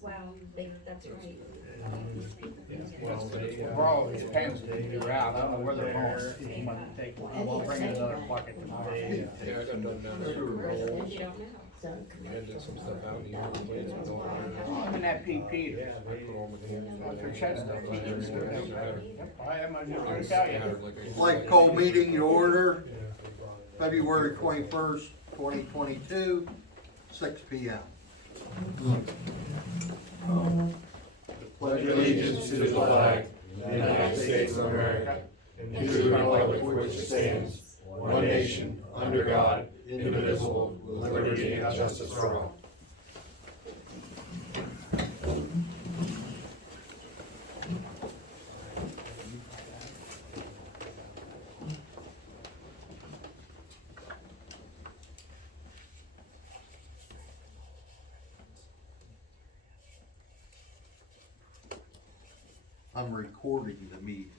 Wow, that's right. Well, we're always pens you're out, I don't know where they're going. You might take, we'll bring in another bucket tomorrow. Yeah, I got done down there. You don't know. I did some stuff out in the place with all the. I'm in that PP. I put all my cans. For shed stuff. Yep, I am, I'm just gonna tell you. Like call meeting to order, February 21st, 2022, 6 p.m. Pledge allegiance to the flag of the United States of America and to the republic for which it stands, one nation, under God, indivisible, with liberty and justice for all. I'm recording the meeting.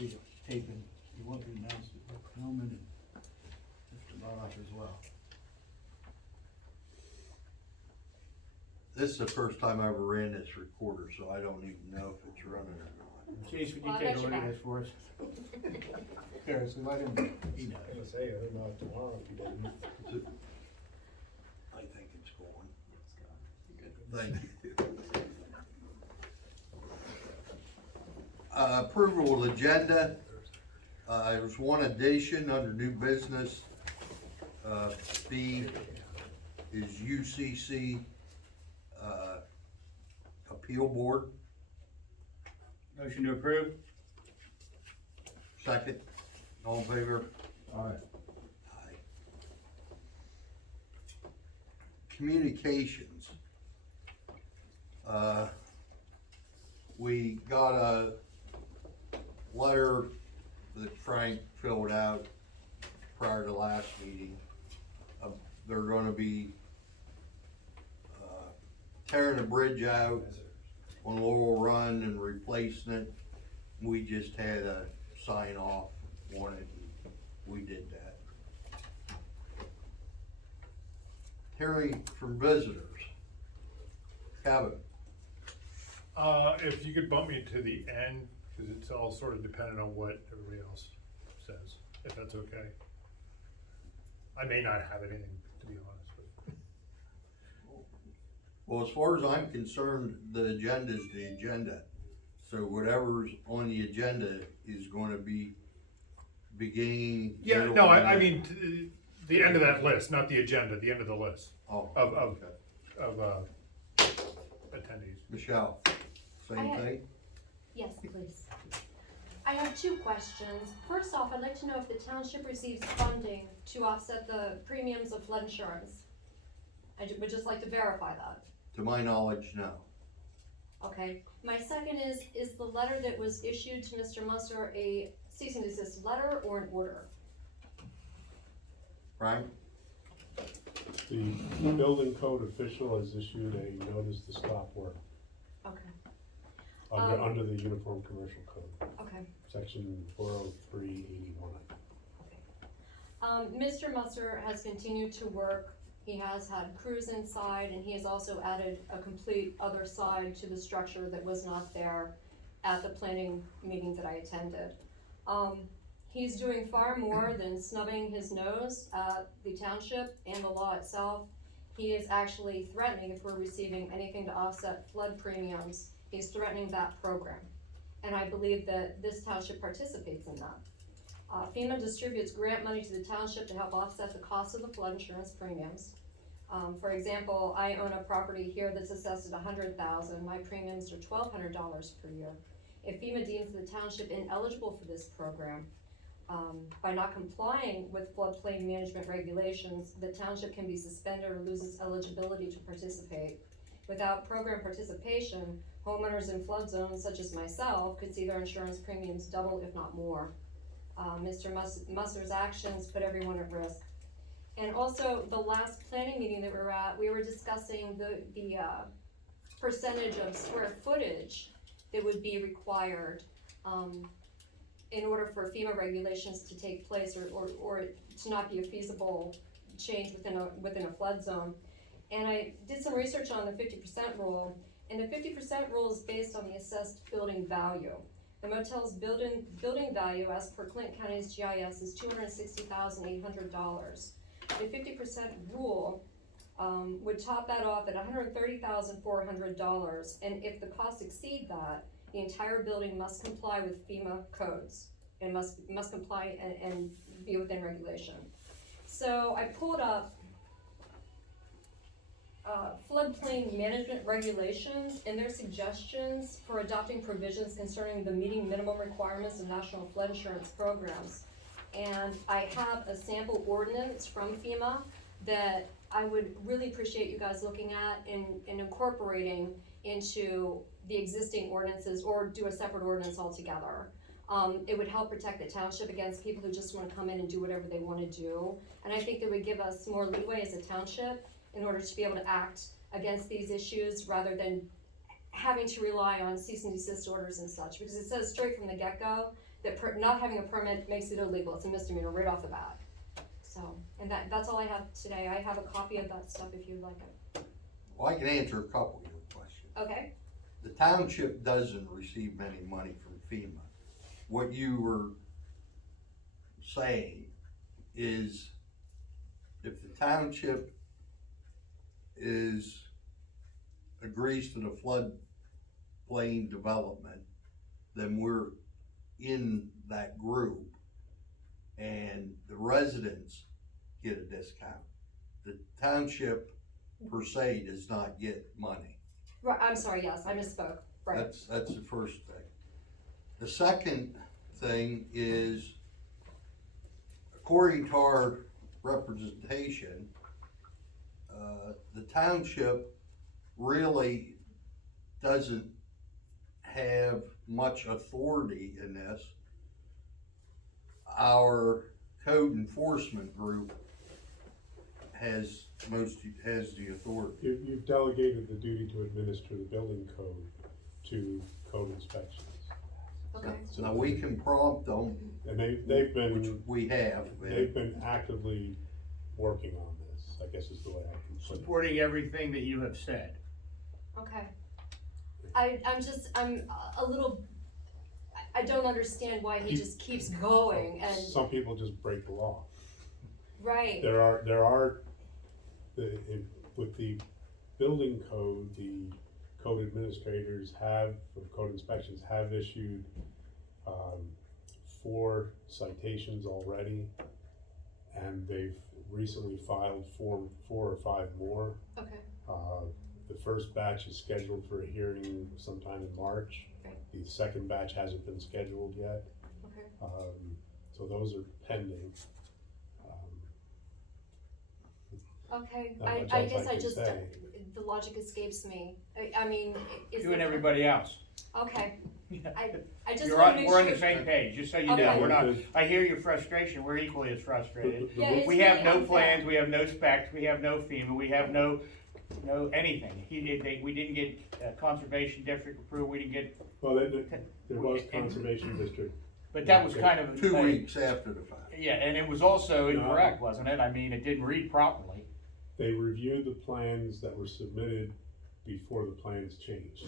We taken, you want to announce it, we're filming and Mr. Bosch as well. This is the first time I ever ran this recorder, so I don't even know if it's running or not. Chief, would Well, you I take a bet look you at this for us? Seriously, let him, he knows. I was gonna say, I don't know tomorrow if you didn't. Is it? I think it's going. Thank you. Approval of agenda. There's one addition under new business. B is UCC Appeal Board. Motion to approve? Second, all in favor? Aye. Aye. Communications. We got a letter that Frank filled out prior to last meeting. They're gonna be tearing the bridge out on Laurel Run and replacing it. We just had a sign off on it, and we did that. Hearing from visitors. Kevin. If you could bump me to the end, cause it's all sort of dependent on what everybody else says, if that's okay. I may not have anything, to be honest, but. Well, as far as I'm concerned, the agenda is the agenda. So whatever's on the agenda is gonna be beginning. Yeah, middle, no, I end. mean, the end of that list, not the agenda, the end of the list Oh, of okay. Attendees. Michelle, same I have- thing? Yes, please. I have two questions. First off, I'd like to know if the township receives funding to offset the premiums of flood insurance. Would just like to verify that. To my knowledge, no. Okay. My second is the letter that was issued to Mr. Musser a cease and desist letter or an order? Frank? The building code official has issued a notice to stop work Okay, under the Uniform Commercial Code, okay. section 40381. Mr. Musser has continued to work. He has had crews inside, and he has also added a complete other side to the structure that was not there at the planning meeting that I attended. He's doing far more than snubbing his nose at the township and the law itself. He is actually threatening, if we're receiving anything to offset flood premiums, he's threatening that program. And I believe that this township participates in that. FEMA distributes grant money to the township to help offset the cost of the flood insurance premiums. For example, I own a property here that's assessed at $100,000. My premiums are $1,200 per year. If FEMA deems the township ineligible for this program, by not complying with floodplain management regulations, the township can be suspended or loses eligibility to participate. Without program participation, homeowners in flood zones such as myself could see their insurance premiums double, if not more. Mr. Musser's actions put everyone at risk. And also, the last planning meeting that we were at, we were discussing the percentage of square footage that would be required in order for FEMA regulations to take place, or to not be a feasible change within a flood zone. And I did some research on the 50% rule, and the 50% rule is based on the assessed building value. The motel's building value, as per Clinton County's GIS, is $260,800. The 50% rule would top that off at $130,400, and if the costs exceed that, the entire building must comply with FEMA codes and must comply and be within regulation. So I pulled up floodplain management regulations and their suggestions for adopting provisions concerning the meeting minimum requirements of national flood insurance programs. And I have a sample ordinance from FEMA that I would really appreciate you guys looking at and incorporating into the existing ordinances, or do a separate ordinance altogether. It would help protect the township against people who just wanna come in and do whatever they wanna do. And I think that would give us more leeway as a township in order to be able to act against these issues rather than having to rely on cease and desist orders and such, because it says straight from the get-go that not having a permit makes it illegal. It's a misdemeanor right off the bat. So, and that's all I have today. I have a copy of that stuff if you'd like it. Well, I can answer a couple of your questions. Okay, The township doesn't receive any money from FEMA. What you were saying is if the township agrees to the floodplain development, then we're in that group and the residents get a discount. The township per se does not get money. right, I'm sorry, yes, I misspoke, right. That's the first thing. The second thing is, according to our representation, the township really doesn't have much authority in this. Our code enforcement group has the authority. You've delegated the duty to administer the building code to code inspections. Okay, So Now, we can prompt them, And they've which been, we have. they've been actively working on this, I guess is the way I can put it. Supporting everything that you have said. okay. I'm a little, I don't understand why he just keeps going and, Some people just break the law. right, With the building code, the code administrators have, or code inspections have issued, 4 citations already. And they've recently filed 4 or 5 more. okay, The first batch is scheduled for a hearing sometime in March. Right. The second batch hasn't been scheduled yet. okay. So those are pending. Okay, Not much I else guess I I can just, say. the logic escapes me. I mean, is You and the- everybody else. Okay, I just You're wanna on, make we're on sure. the same page, just so you Okay. know, we're not, I hear your frustration, we're equally as frustrated. Yeah, it's We have really no unfair. plans, we have no specs, we have no FEMA, we have no anything. We didn't get conservation district approved, we didn't get, Well, there was conservation district. but that was kind of. 2 weeks after the fact. Yeah, and it was also incorrect, wasn't it? I mean, it didn't read properly. They reviewed the plans that were submitted before the plans changed,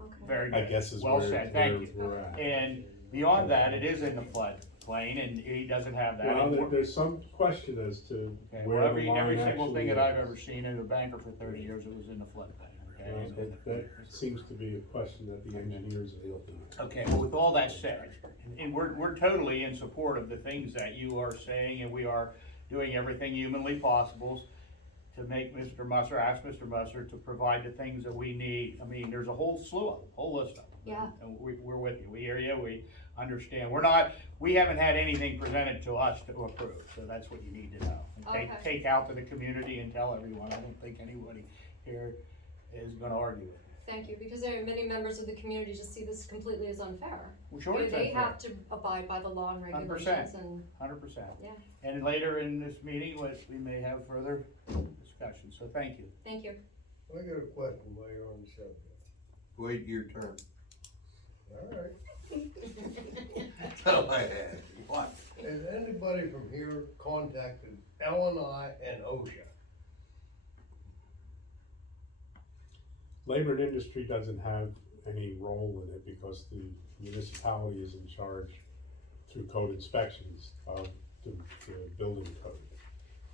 Okay, Very I good. guess is Well where said, thank you. we're at. And beyond that, it is in the floodplain, and he doesn't have that. Well, And there's some question as to okay, where well, the every line single thing actually that I've is. ever seen as a banker for 30 years, it was in the floodplain, okay? That seems to be a question that the engineers are looking at. Okay, well, with all that said, and we're totally in support of the things that you are saying, and we are doing everything humanly possible to make ask Mr. Musser to provide the things that we need. I mean, there's a whole slew of them, whole list of them. Yeah. And we're with you, we hear you, we understand. We haven't had anything presented to us to approve, so that's what you need to know. And Okay. take out to the community and tell everyone, I don't think anybody here is gonna argue with it. thank you, because there are many members of the community just see this completely as unfair. Well, sure it's They unfair. have to abide by the law and 100%. regulations and, 100%. Yeah. And later in this meeting, we may have further discussion, so thank you. thank you. I got a question while you're on the subject. Wait your turn. Alright, That's all I had. What? has anybody from here contacted L&I and OSHA? Labor and Industry doesn't have any role in it because the municipality is in charge through code inspections of the building code.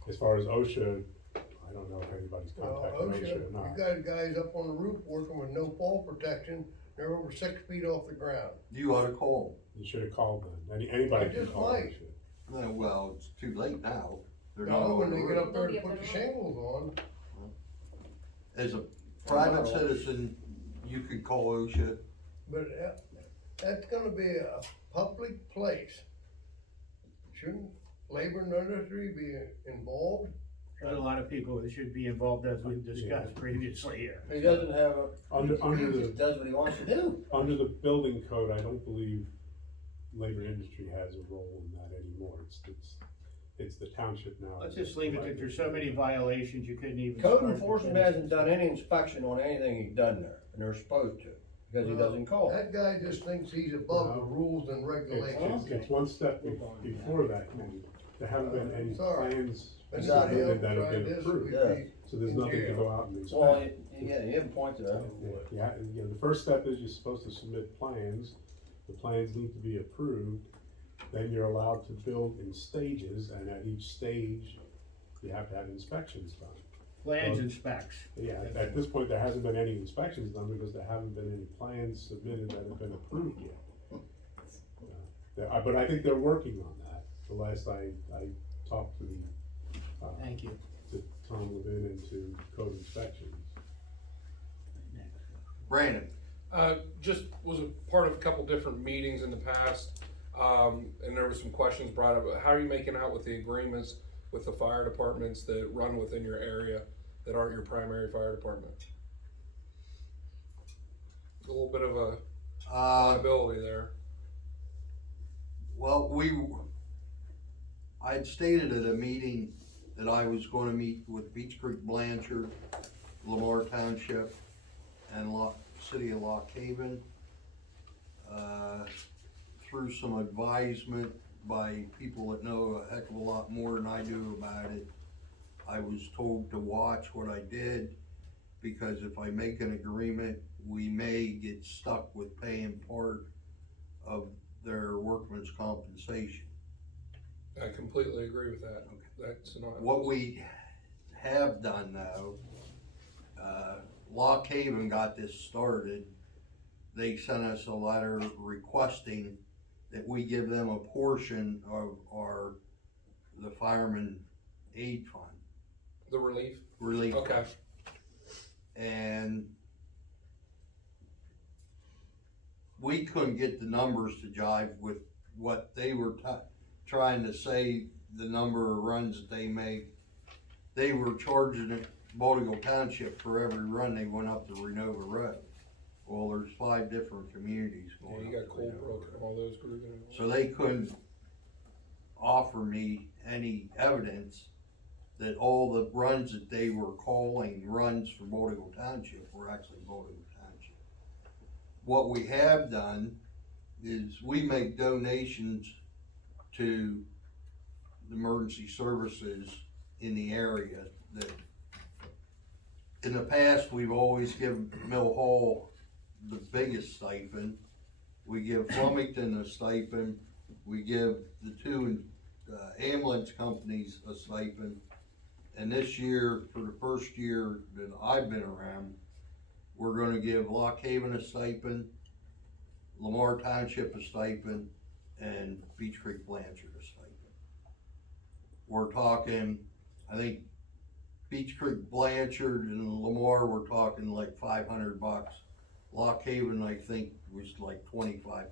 As far as OSHA, I don't know if anybody's contacted OSHA or You not. got guys up on the roof working with no fall protection, they're over 6 feet off the ground. You ought to call You should have called them. Anybody I can just call might. OSHA. them. Well, it's too late now. They're not No, on when the they get roof. up there They'll to be put the up there. shingles on, As a private citizen, you could call OSHA. but that's gonna be a public place. Shouldn't labor and industry be involved? There's a lot of people that should be involved, as we've discussed previously here. He doesn't have a, Under he the, just does what he wants to do. under the building code, I don't believe Labor and Industry has a role in that anymore. It's the township now. Let's just leave it that there's so many violations, you couldn't even. Code start to enforcement finish. hasn't done any inspection on anything he's done there, and they're supposed to, because he doesn't call. That guy just thinks he's above the rules and regulations. It's one step before that, and there haven't been any Sorry. plans Anybody else submitted that have tried been this, approved. Yeah. we'd be So there's in nothing to jail. go out and Well, inspect. yeah, you haven't pointed to that. Yeah, and, the first step is you're supposed to submit plans, the plans need to be approved, then you're allowed to build in stages, and at each stage, you have to have inspections done. Plans and specs. Yeah, at this point, there hasn't been any inspections done because there haven't been any plans submitted that have been approved yet. But I think they're working on that, the last I talked to Thank you. to Tom Levin and to Code Inspections. Brandon, Just was a part of a couple different meetings in the past, and there was some questions brought up. How are you making out with the agreements with the fire departments that run within your area that aren't your primary fire department? A little bit of a liability there. well, I'd stated at a meeting that I was gonna meet with Beach Creek Blanchard, Lamar Township, and City of Lock Haven. Through some advisement by people that know a heck of a lot more than I do about it, I was told to watch what I did, because if I make an agreement, we may get stuck with paying part of their workman's compensation. I completely agree with that. That's not. What we have done though, Lock Haven got this started. They sent us a letter requesting that we give them a portion of the fireman aid fund, The relief? relief. Okay. And we couldn't get the numbers to jive with what they were trying to say, the number of runs that they make. They were charging it, Baldwin Township, for every run they went up to Renova Road. Well, there's 5 different communities Yeah, going you up got to Renova Colebrook Road. and all those groups. So they couldn't offer me any evidence that all the runs that they were calling runs for Baldwin Township were actually Baldwin Township. What we have done is we make donations to the emergency services in the area. That in the past, we've always given Mill Hall the biggest stipend. We give Flemington a stipend, we give the 2 ambulance companies a stipend. And this year, for the first year that I've been around, we're gonna give Lock Haven a stipend, Lamar Township a stipend, and Beach Creek Blanchard a stipend. We're talking, I think Beach Creek Blanchard and Lamar, we're talking like $500. Lock Haven, I think, was like $2,500.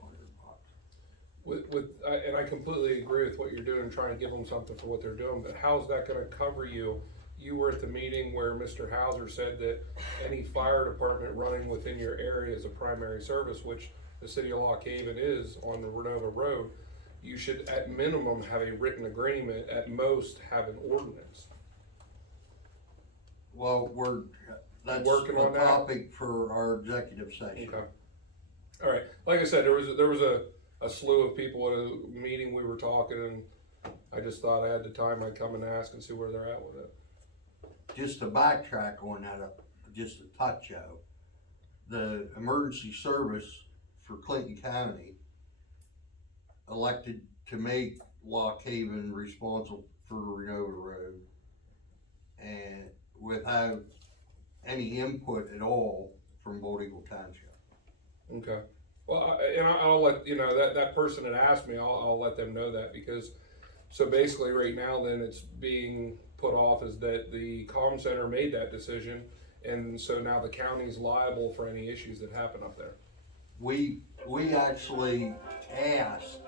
And I completely agree with what you're doing, trying to give them something for what they're doing, but how's that gonna cover you? You were at the meeting where Mr. Hauser said that any fire department running within your area is a primary service, which the city of Lock Haven is on the Renova Road. You should at minimum have a written agreement, at most have an ordinance. Well, that's Working a on that? topic for our executive session. Okay. All right, like I said, there was a slew of people at a meeting, we were talking, and I just thought I had the time, I'd come and ask and see where they're at with it. Just to backtrack on that, just a touch of, the emergency service for Clinton County elected to make Lock Haven responsible for Renova Road, and without any input at all from Bold Eagle Township. Okay. Well, I'll let, you know, that person that asked me, I'll let them know that, because, so basically right now then it's being put off is that the comm center made that decision, and so now the county's liable for any issues that happen up there. We actually asked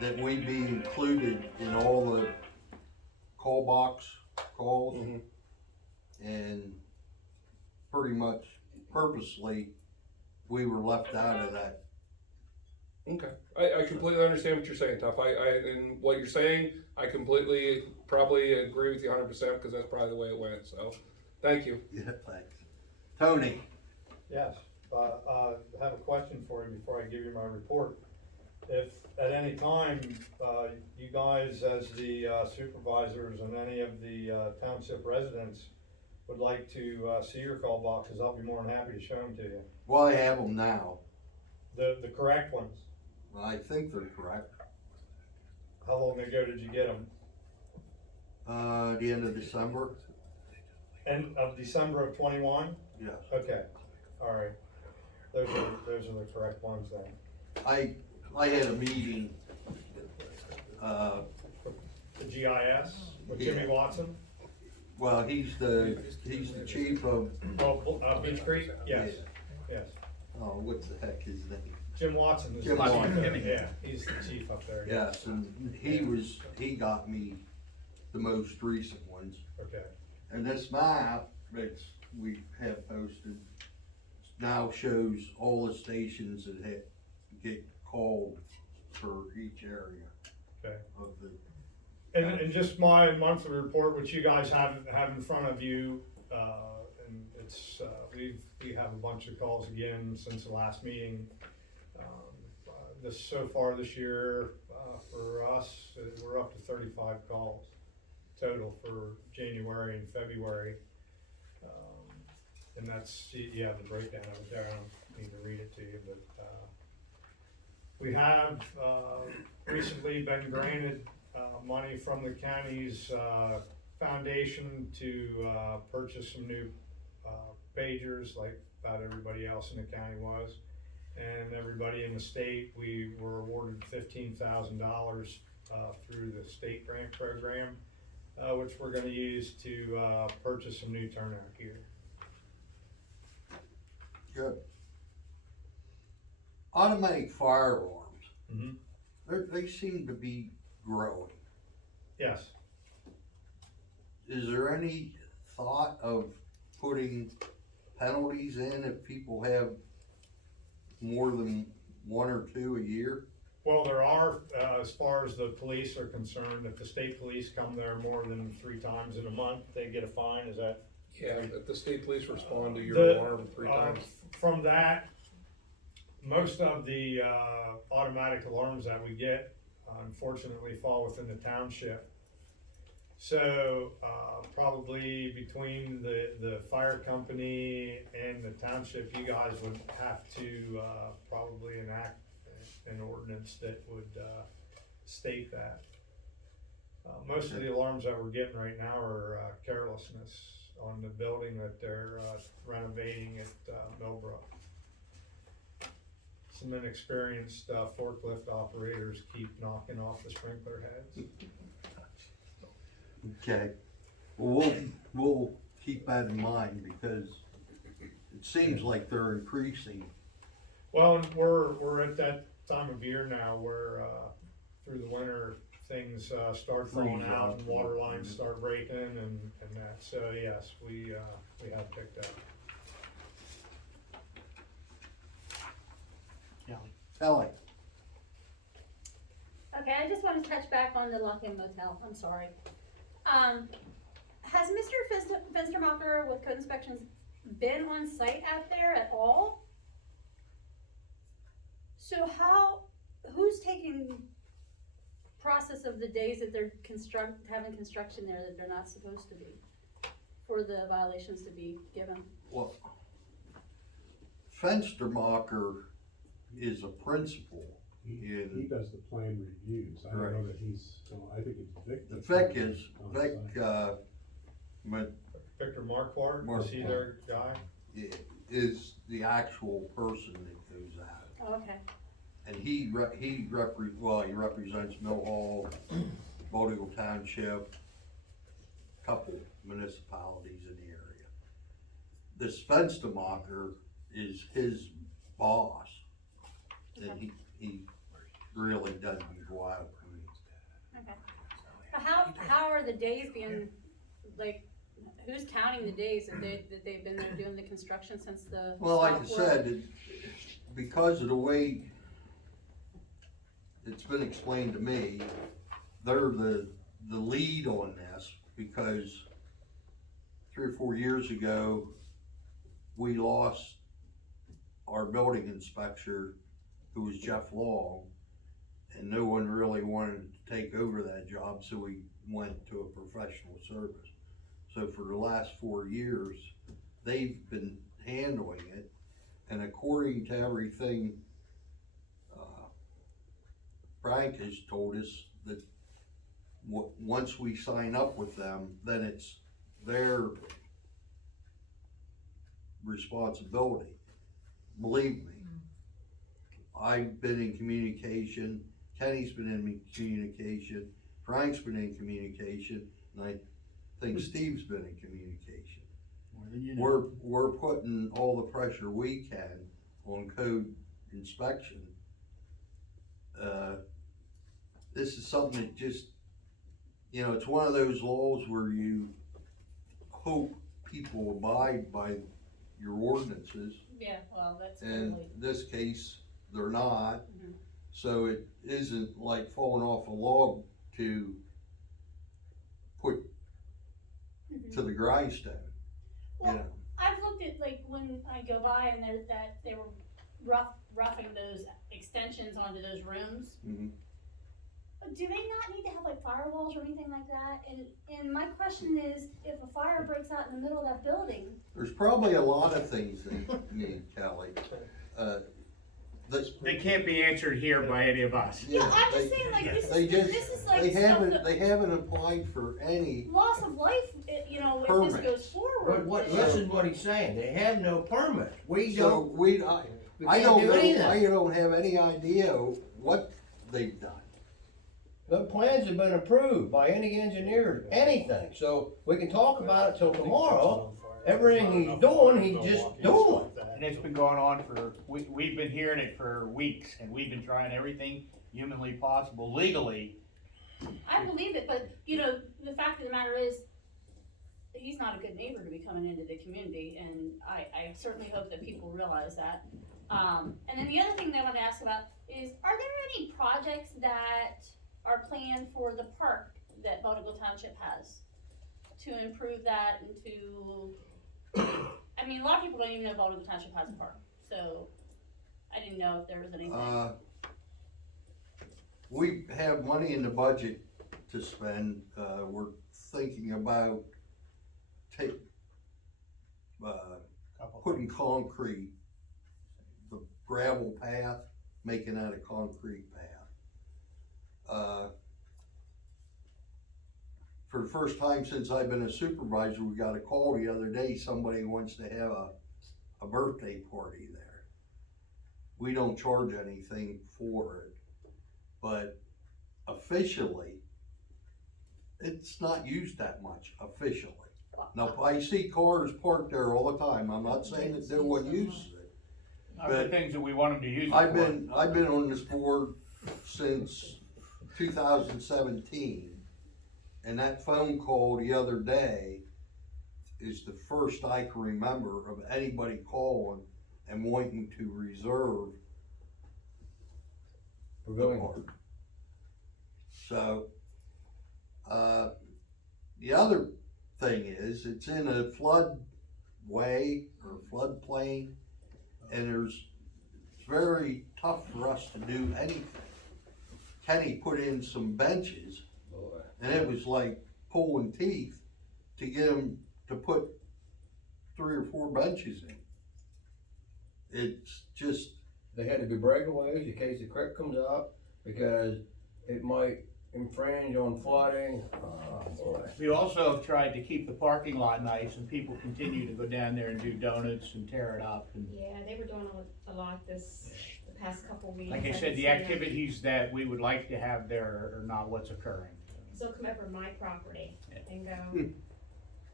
that we be included in all the call box calls, Mhm. and pretty much purposely, we were left out of that. Okay, I completely understand what you're saying, Tuff. And what you're saying, I completely probably agree with you 100%, because that's probably the way it went, so, thank you. Yeah, thanks. Tony? Yes, I have a question for you before I give you my report. If at any time, you guys as the supervisors and any of the township residents would like to see your call boxes, I'll be more than happy to show them to you. Well, I have them now. The correct ones. I think they're correct. How long ago did you get them? The end of December? End of December of 21? Yes. Okay, all right. Those are the correct ones then. I had a meeting, The GIS with Jimmy Yeah. Watson? well, he's the chief of, Oh, Beach Creek? Yes, yes. oh, what the heck is his name? Jim Watson is the Jim chief. Watson. Yeah, he's the chief up there. Yes, and he got me the most recent ones. Okay, And this map that we have posted now shows all the stations that get called for each area okay. of the. And just my monthly report, which you guys have in front of you, and it's, we have a bunch of calls again since the last meeting. So far this year, for us, we're up to 35 calls total for January and February. And that's, you have the breakdown of it there, I don't need to read it to you, but, we have, recently been granted, money from the county's, foundation to, purchase some new, pagers, like about everybody else in the county was. And everybody in the state, we were awarded $15,000, through the state grant program, which we're gonna use to, purchase some new turnout gear. Good. Automatic firearms, they seem to be growing. Yes, Is there any thought of putting penalties in if people have more than one or two a year? well, there are, as far as the police are concerned, if the state police come there more than 3 times in a month, they get a fine, is that? Yeah, if the state police respond to your The, alarm 3 times. From that, most of the automatic alarms that we get, unfortunately, fall within the township. So probably between the fire company and the township, you guys would have to probably enact an ordinance that would state that. Most of the alarms that we're getting right now are carelessness on the building that they're renovating at Millbrook. Some inexperienced forklift operators keep knocking off the sprinkler heads. Okay, well, we'll keep that in mind because it seems like they're increasing. Well, and we're at that time of year now where through the winter, things start falling Freeze out out. and water lines start breaking and that, so yes, we have picked up. Ellie, Okay, I just want to touch back on the Lock-In Motel, I'm sorry. Has Mr. Fenstermacher with Code Inspections been on site out there at all? So who's taking process of the days that they're having construction there that they're not supposed to be? For the violations to be given? well, Fenstermacher is a principal He in, does the plan reviews, I don't know Right. that he's, I think it's Vic. the that's Vic on is, site. Vic, Victor Marquardt, is he Marquardt. their guy? is the actual person that goes out. Oh, okay. And he represents Mill Hall, Bodie Township, couple municipalities in the area. This Fenstermacher is his boss, and he really doesn't go out. Okay. So how are the days being, like, who's counting the days that they've been there doing the construction since the? Well, like I stop work? said, because of the way it's been explained to me, they're the lead on this, because 3 or 4 years ago, we lost our building inspector, who was Jeff Long, and no one really wanted to take over that job, so we went to a professional service. So for the last 4 years, they've been handling it, and according to everything Frank has told us, that once we sign up with them, then it's their responsibility. Believe me, I've been in communication, Kenny's been in communication, Frank's been in communication, and I think Steve's been in communication. We're putting all the pressure we can on code inspection. This is something that just, it's one of those laws where you hope people abide by your ordinances. Yeah, well, that's In totally. this case, they're not, Mhm. so it isn't like falling off a log to put to the grindstone, Well, I've looked at, like, when I go by and they were roughing those extensions onto those rooms. Mhm. Do they not need to have like firewalls or anything like that? And my question is, if a fire breaks out in the middle of that building, There's probably a lot of things they need, Kelly. They can't be answered here by any of us. yeah, I'm just saying, like, this is like stuff that, They haven't applied for any, loss of life, if this Permits. goes forward. Listen to what he's saying, they have no permit, we so don't, we we I can't don't do know, anything. I don't have any idea what they've done. The plans have been approved by any engineer, anything, so we can talk about it till tomorrow. Everything he's doing, he's just doing. And it's been going on we've been hearing it for weeks, and we've been trying everything humanly possible, legally. I believe it, but, the fact of the matter is, he's not a good neighbor to be coming into the community, and I certainly hope that people realize that. And then the other thing that I wanted to ask about is, are there any projects that are planned for the park that Bonneville Township has to improve that and to, a lot of people don't even know Bonneville Township has a park, so I didn't know if there was anything. We have money in the budget to spend, we're thinking about putting concrete, the gravel path, making that a concrete path. For the first time since I've been a supervisor, we got a call the other day, somebody wants to have a birthday party there. We don't charge anything for it, but officially, it's not used that much officially. Now, I see cars parked there all the time, I'm not saying that no one uses it. The things that we want them to use it I've for. been on this board since 2017, and that phone call the other day is the first I can remember of anybody calling and wanting to reserve We're the going, park. So, the other thing is, it's in a floodway or floodplain, and it's very tough for us to do anything. Kenny put in some benches, and it was like pulling teeth to get him to put 3 or 4 benches in. it's just, They had to be breakaways in case the creek comes up, because it might infringe on flooding, boy. We also have tried to keep the parking lot nice, and people continue to go down there and do donuts and tear it up. And Yeah, they were doing a lot the past couple weeks. like I I've said, been the seeing them. activities that we would like to have there are not what's occurring. So come over my property Yeah. and go,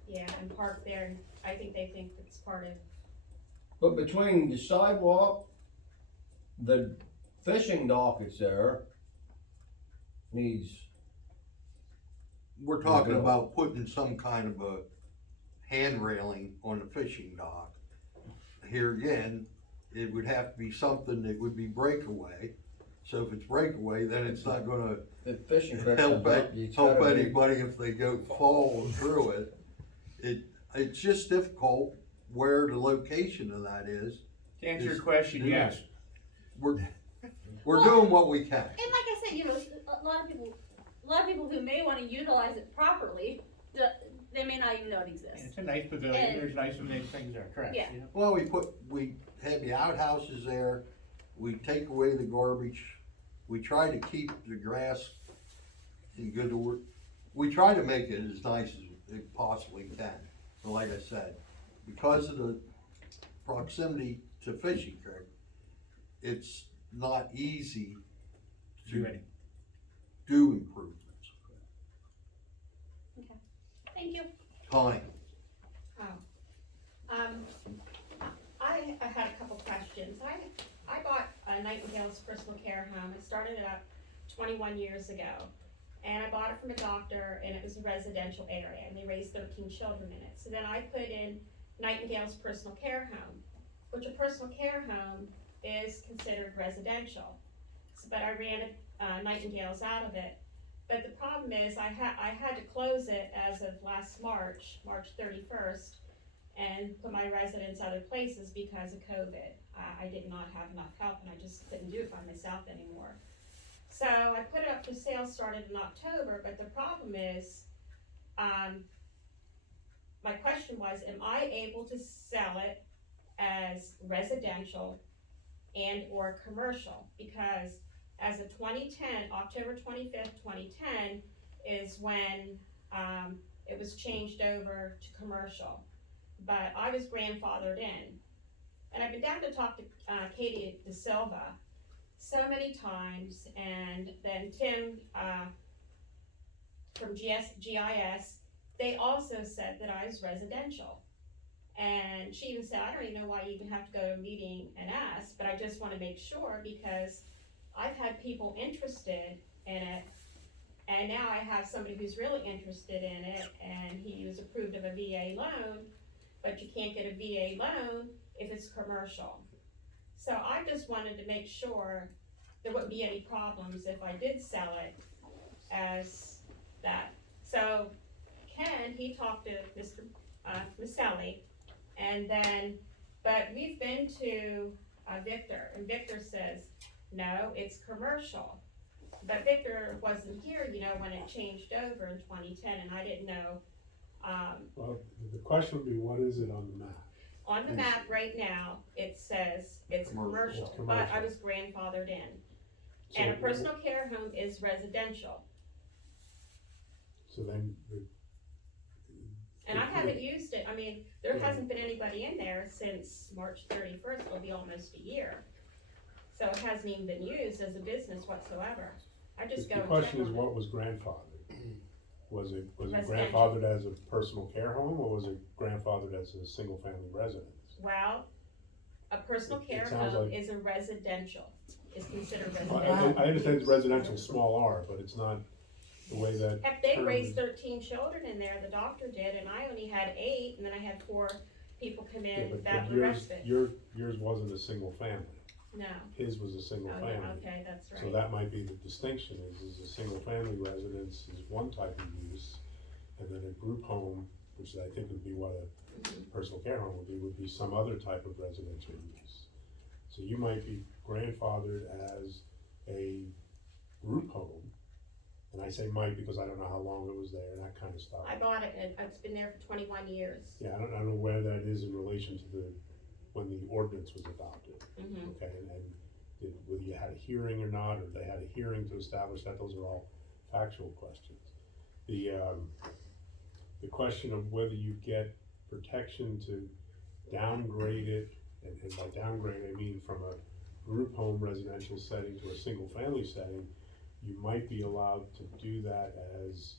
yeah, and park there, and I think they think it's part of, But between the sidewalk, the fishing dock that's there, needs, we're talking about putting some kind of a hand railing on the fishing dock. Here again, it would have to be something that would be breakaway. So if it's breakaway, then it's not gonna the fishing creek help, comes up, it's gotta be- anybody if they go fall through it. It's just difficult where the location of that is. To answer your Is- question, yes. We're Well, doing what we can. And like I said, you know, a lot of people who may wanna utilize it properly, they may not even know it exists. It's a nice pavilion, And- there's nice things there, correct? Yeah. Well, we had the outhouses there, we take away the garbage, we try to keep the grass in good order. We try to make it as nice as it possibly can, but like I said, because of the proximity to Fishing Creek, it's not easy Do to any. do improvements. Thank you. Connie, I had a couple questions. I bought a Nightingale's personal care home. I started it up 21 years ago. And I bought it from a doctor, and it was a residential area, and they raised 13 children in it. So then I put in Nightingale's personal care home, which a personal care home is considered residential. But I ran Nightingale's out of it. But the problem is, I had to close it as of last March 31st, and put my residents other places because of COVID. I did not have enough help, and I just couldn't do it by myself anymore. So I put it up for sale, started in October, but the problem is, my question was, am I able to sell it as residential and or commercial? Because as of 2010, October 25th, 2010 is when, it was changed over to commercial. But I was grandfathered in. And I've been down to talk to, Katie De Silva so many times, and then Tim, from GIS, they also said that I was residential. And she even said, I don't even know why you even have to go to a meeting and ask, but I just wanna make sure, because I've had people interested in it, and now I have somebody who's really interested in it, and he was approved of a VA loan, but you can't get a VA loan if it's commercial. So I just wanted to make sure there wouldn't be any problems if I did sell it as that. So Ken, he talked to Mr. Maselli, and then, but we've been to Victor, and Victor says, no, it's commercial. But Victor wasn't here, you know, when it changed over in 2010, and I didn't know. Well, the question would be, what is it on the map? On the map right now, it says it's Commercial. commercial, but I was grandfathered in. And a So- personal care home is residential, So then, and I haven't used it, I mean, there hasn't been anybody in there since March 31st, it'll be almost a year. So it hasn't even been used as a business whatsoever. I just go the and check question is, on it. what was grandfathered? Was it Residential. grandfathered as a personal care home, or was it grandfathered as a single-family residence? Well, a personal It care sounds home like- is a residential, is considered Well, residential. I understand it's residential, small r, but it's not the way that. Heck, they term raised is- 13 children in there, the doctor did, and I only had 8, and then I had 4 people come Yeah, in but that were yours, respite. yours wasn't a single family, No, his was a single oh, family. yeah, okay, that's So right. that might be the distinction, is a single family residence is one type of use, and then a group home, which I think would be what a personal care home would be some other type of residential use. So you might be grandfathered as a group home, and I say might because I don't know how long it was there and that kind of stuff. I bought it, and it's been there for 21 years. Yeah, I don't know where that is in relation to when the ordinance was adopted. Okay, and whether you had a hearing or not, or they had a hearing to establish that, those are all factual questions. The question of whether you get protection to downgrade it, and by downgrade I mean from a group home residential setting to a single family setting, you might be allowed to do that as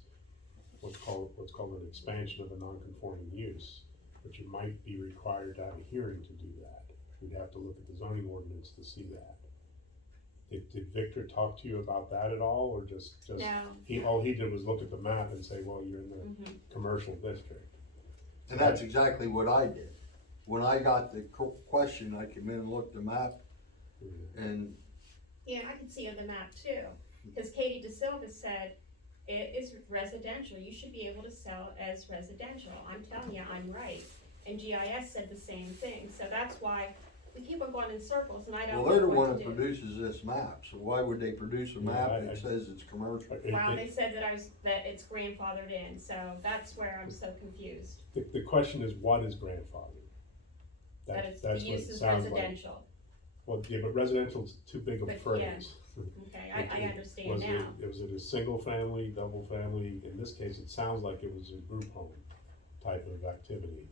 what's called an expansion of a non-conforming use, but you might be required to have a hearing to do that. We'd have to look at the zoning ordinance to see that. Did Victor talk to you about that at all, or just, No. all he did was look at the map and say, well, you're in the commercial district? And that's exactly what I did. When I got the question, I came in and looked at the map, and Yeah, I can see on the map too, because Katie DeSilva said, it is residential, you should be able to sell it as residential. I'm telling you, I'm right. And GIS said the same thing, so that's why we keep on going in circles, and I don't well, they're the know one what that to do. produces this map, so why would they produce a map that says it's commercial? Well, they said that it's grandfathered in, so that's where I'm so confused. The question is, what is grandfathered? That it's, That's the what use it is sounds like. residential. Well, yeah, but residential's too big of a But, phrase. yeah. Okay, I understand Was now. it a single family, double family? In this case, it sounds like it was a group home type of activity.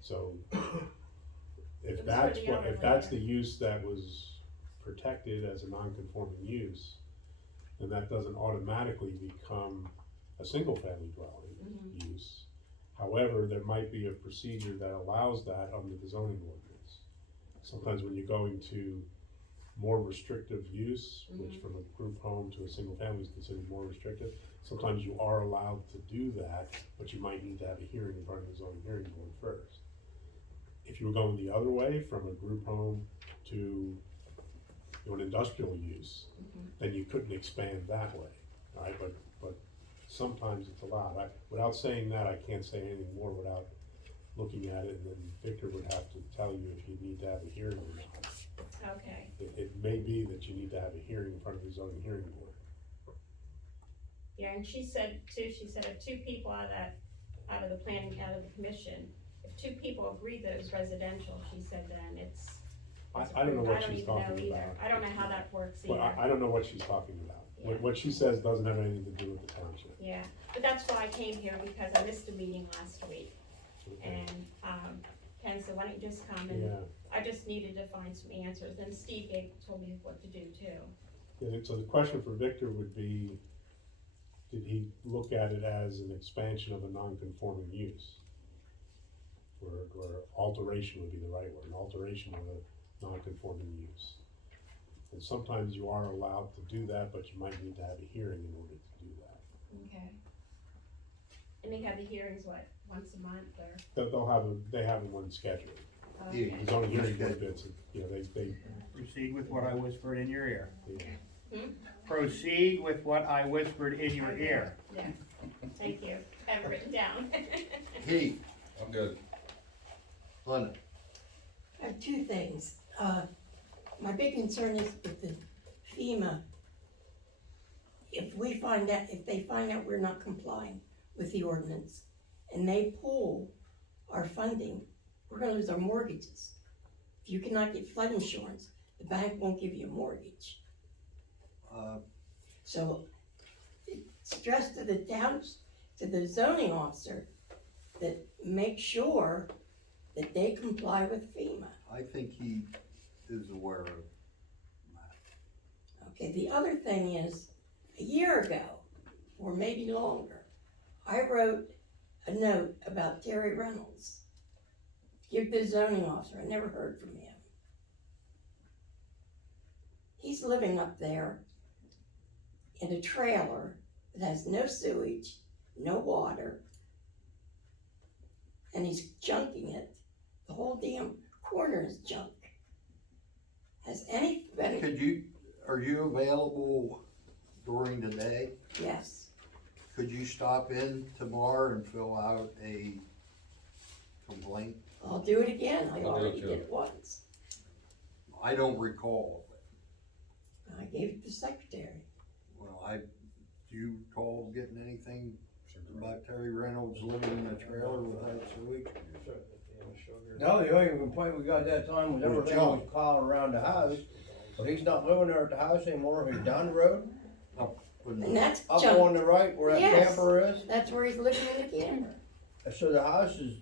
So It if was that's for the what, if elderly, that's yeah. the use that was protected as a non-conforming use, then that doesn't automatically become a single family dwelling use. However, there might be a procedure that allows that under the zoning ordinance. Sometimes when you're going to more restrictive use, which from a group home to a single family is considered more restrictive, sometimes you are allowed to do that, but you might need to have a hearing in front of the zoning hearing board first. If you were going the other way, from a group home to an industrial use, then you couldn't expand that way, right? But sometimes it's allowed. Without saying that, I can't say anything more without looking at it, and then Victor would have to tell you if you need to have a hearing or not. Okay, It may be that you need to have a hearing in front of the zoning hearing board. yeah, and she said too, if two people out of the planning, out of the commission, if two people agree that it was residential, she said then it's I don't know what she's even know talking either. about. I don't know how that works Well, either. I don't know what she's talking about. Yeah. What she says doesn't have anything to do with the township. Yeah, but that's why I came here, because I missed a meeting last week, and, Ken said, why don't you just come, and Yeah, I just needed to find some answers, and Steve told me what to do too. so the question for Victor would be, did he look at it as an expansion of a non-conforming use? Or alteration would be the right word, an alteration of a non-conforming use. And sometimes you are allowed to do that, but you might need to have a hearing in order to do that. Okay. And they have the hearings, what, once a month, or? They have one scheduled. Okay. The zoning hearing board bids, they, Proceed with what I whispered in your ear. yeah. Proceed with what I whispered in your Okay. ear. Yeah, thank you, I have it written down. Heath, I'm good. Linda, I have two things. My big concern is with the FEMA. If they find out we're not complying with the ordinance and they pull our funding, we're gonna lose our mortgages. If you cannot get flood insurance, the bank won't give you a mortgage. So, stress to the zoning officer that make sure that they comply with FEMA. I think he is aware of that. Okay, the other thing is, a year ago, or maybe longer, I wrote a note about Terry Reynolds. Give the zoning officer, I never heard from him. He's living up there in a trailer that has no sewage, no water, and he's junking it. The whole damn corner is junk. Has anybody? Are you available during the day? Yes, Could you stop in tomorrow and fill out a complaint? I'll do it again, I I'll do it already too. did it once. I don't recall. I gave it to the secretary. Well, do you recall getting anything about Terry Reynolds living in a trailer without sewage? No, the only complaint we got that time was everything was piled around the house, but he's not living there at the house anymore, he's down the road, And that's up junk. on the right where that Yes. camper is. That's where he's living in the camper. So the house is,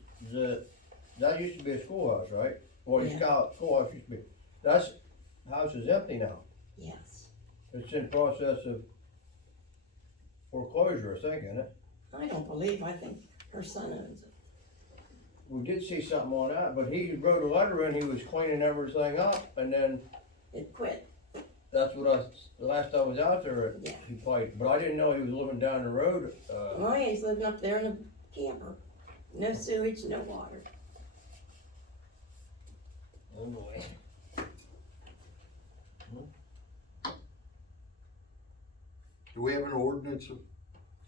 that used to be a schoolhouse, right? Well, Yeah. schoolhouse used to be, house is empty now. Yes. It's in process of foreclosure, I think, isn't it? I don't believe, I think her son owns it. We did see something on that, but he wrote a letter in, he was cleaning everything up, and then It quit. that's what the last I was out there, Yeah. he played, but I didn't know he was living down the road, Oh, yeah, he's living up there in a camper. No sewage, no water. Oh boy. Do we have an ordinance of,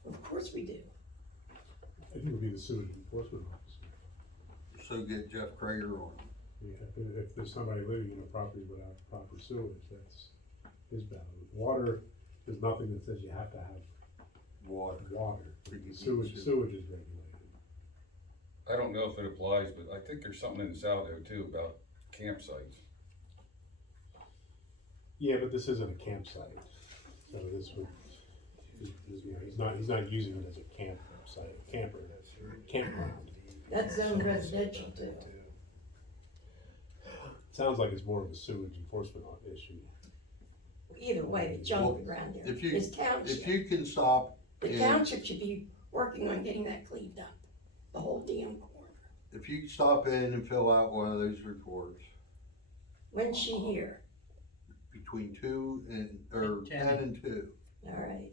Of course we do. I think it would be the sewage enforcement officer. so get Jeff Krager on? Yeah, if there's somebody living in a property without proper sewage, that's his battle. Water, there's nothing that says you have to have Water. water. But you need Sewage is regulated. I don't know if it applies, but I think there's something in this out there too about campsites. Yeah, but this isn't a campsite, so this would, you know, he's not using it as a campsite, campground. That's zoned residential too. Sounds like it's more of a sewage enforcement issue. Either way, the junk around there If you, is township. if you can stop, The and township should be working on getting that cleaned up, the whole damn corner. if you can stop in and fill out one of those reports When's she here? between 2 and, or 10 and 2. All right.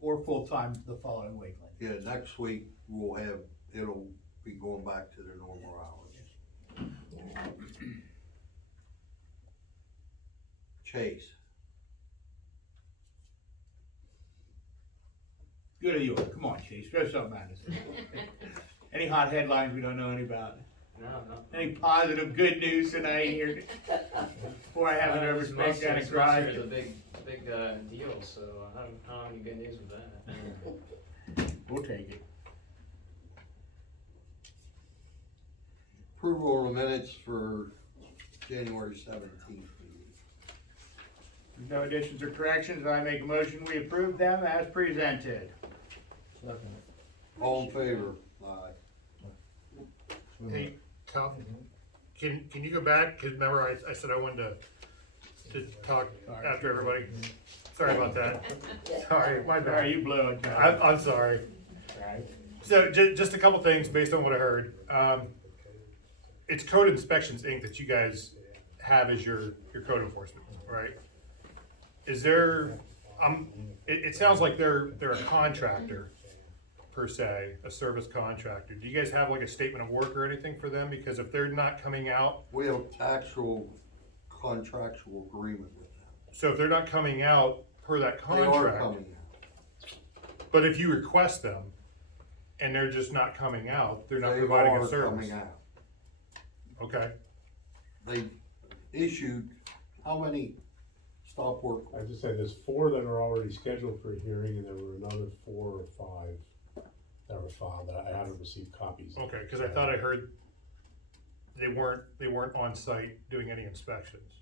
Or full-time the following week. Yeah, next week it'll be going back to their normal hours. All right. Chase, Good of you, come on, Chase, throw something at us. Any hot headlines we don't know any about? No. Any positive, good news tonight here? Before I have a nervous breakdown and cry. It's a big deal, so I don't have any good news with that. We'll take it. approval of the minutes for January 17th meeting. No additions or corrections, I make a motion, we approve them as presented. All in favor? Aye. Hey, Tom, can you go back, cause remember I said I wanted to talk after everybody? Sorry about that. Sorry, my Are bad. you blowing? I'm sorry. So just a couple things based on what I heard. It's Code Inspections Inc. that you guys have as your code enforcement, right? Is there, it sounds like they're a contractor per se, a service contractor. Do you guys have like a statement of work or anything for them? Because if they're not coming out, We have actual contractual agreement with them. so if they're not coming out per that They are contract, coming out. but if you request them and they're just not coming out, they're not They providing are a service. coming out. Okay, They issued, how many stop work? I just say there's 4 that are already scheduled for a hearing, and there were another 4 or 5 that were filed that I haven't received copies of. okay, cause I thought I heard they weren't on site doing any inspections.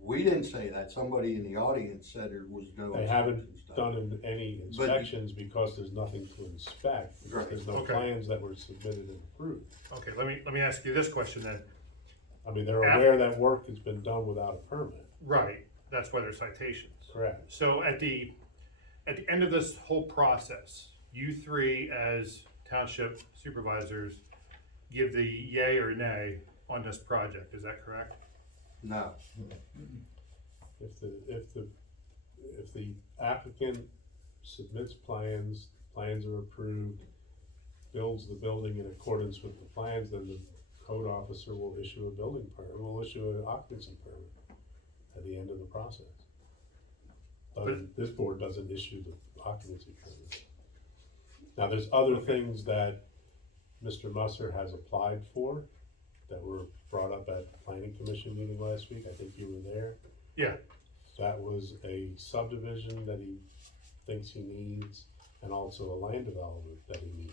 We didn't say that, somebody in the audience said there was no. They haven't inspections done any But- inspections because there's nothing to inspect, because Right. there's no Okay. plans that were submitted and approved. Okay, let me ask you this question then. I mean, they're aware that work has been done without a permit, Right, that's why there's citations. correct? So at the end of this whole process, you 3 as township supervisors give the yay or nay on this project, is that correct? No, If the applicant submits plans are approved, builds the building in accordance with the plans, then the code officer will issue a building permit, will issue an occupancy permit at the end of the process. But this board doesn't issue the occupancy permit. Now, there's other things that Mr. Musser has applied for that were brought up at the planning commission meeting last week, I think you were there. Yeah. That was a subdivision that he thinks he needs, and also a land development that he needs.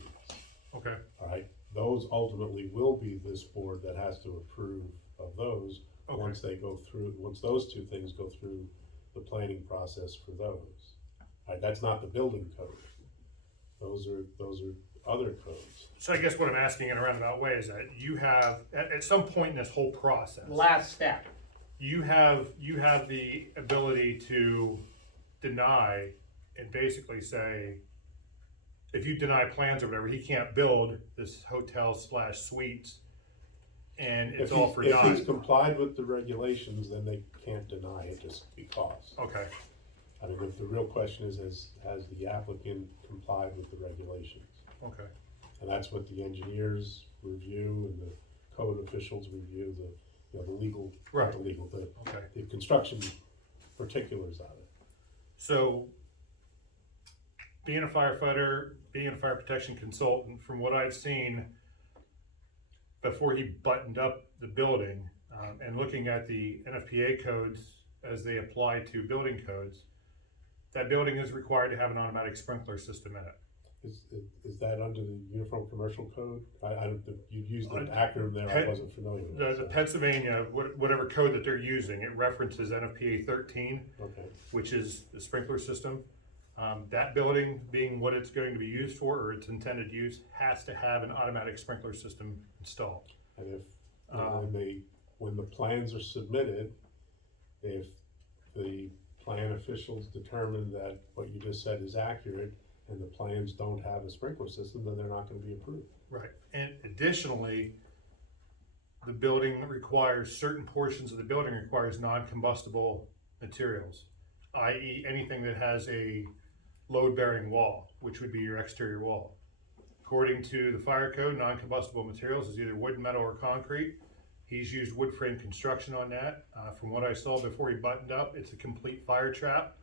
Okay, alright? Those ultimately will be this board that has to approve of those, okay, once those two things go through the planning process for those. Alright, that's not the building code. Those are other codes. so I guess what I'm asking in a roundabout way is that you have, at some point in this whole process, Last step. you have the ability to deny and basically say, if you deny plans or whatever, he can't build this hotel / suites, and it's all for If naught. he's complied with the regulations, then they can't deny it just because. Okay, I mean, the real question is, has the applicant complied with the regulations? okay, And that's what the engineers review and the code officials review, the legal, not the legal, okay. the construction particulars of it. So, being a firefighter, being a fire protection consultant, from what I've seen, before he buttoned up the building, and looking at the NFPA codes as they apply to building codes, that building is required to have an automatic sprinkler system in it. Is that under the Uniform Commercial Code? I don't, you used an acronym there, I wasn't familiar with. The Pennsylvania, whatever code that they're using, it references NFPA 13, Okay, which is the sprinkler system. That building, being what it's going to be used for, or its intended use, has to have an automatic sprinkler system installed. and if, when the plans are submitted, if the plan officials determine that what you just said is accurate, and the plans don't have a sprinkler system, then they're not gonna be approved. Right, and additionally, the building requires, certain portions of the building requires non-combustible materials, i.e. anything that has a load-bearing wall, which would be your exterior wall. According to the fire code, non-combustible materials is either wood, metal, or concrete. He's used wood frame construction on that. From what I saw before he buttoned up, it's a complete fire trap.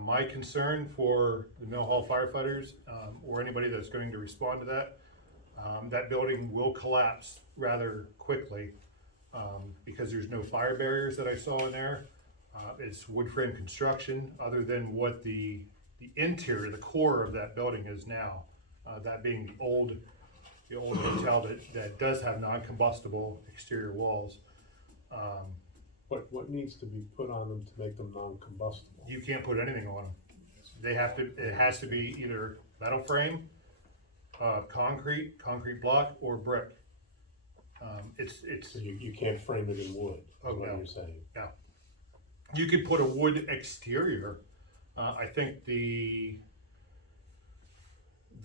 My concern for the Mill Hall firefighters, or anybody that's going to respond to that, that building will collapse rather quickly, because there's no fire barriers that I saw in there. It's wood frame construction, other than what the interior, the core of that building is now. That being the old hotel that does have non-combustible exterior walls. What needs to be put on them to make them non-combustible? You can't put anything on them. It has to be either metal frame, concrete block, or brick. So you can't frame it in wood, is Oh, what no. you're saying? You could put a wood exterior. I think the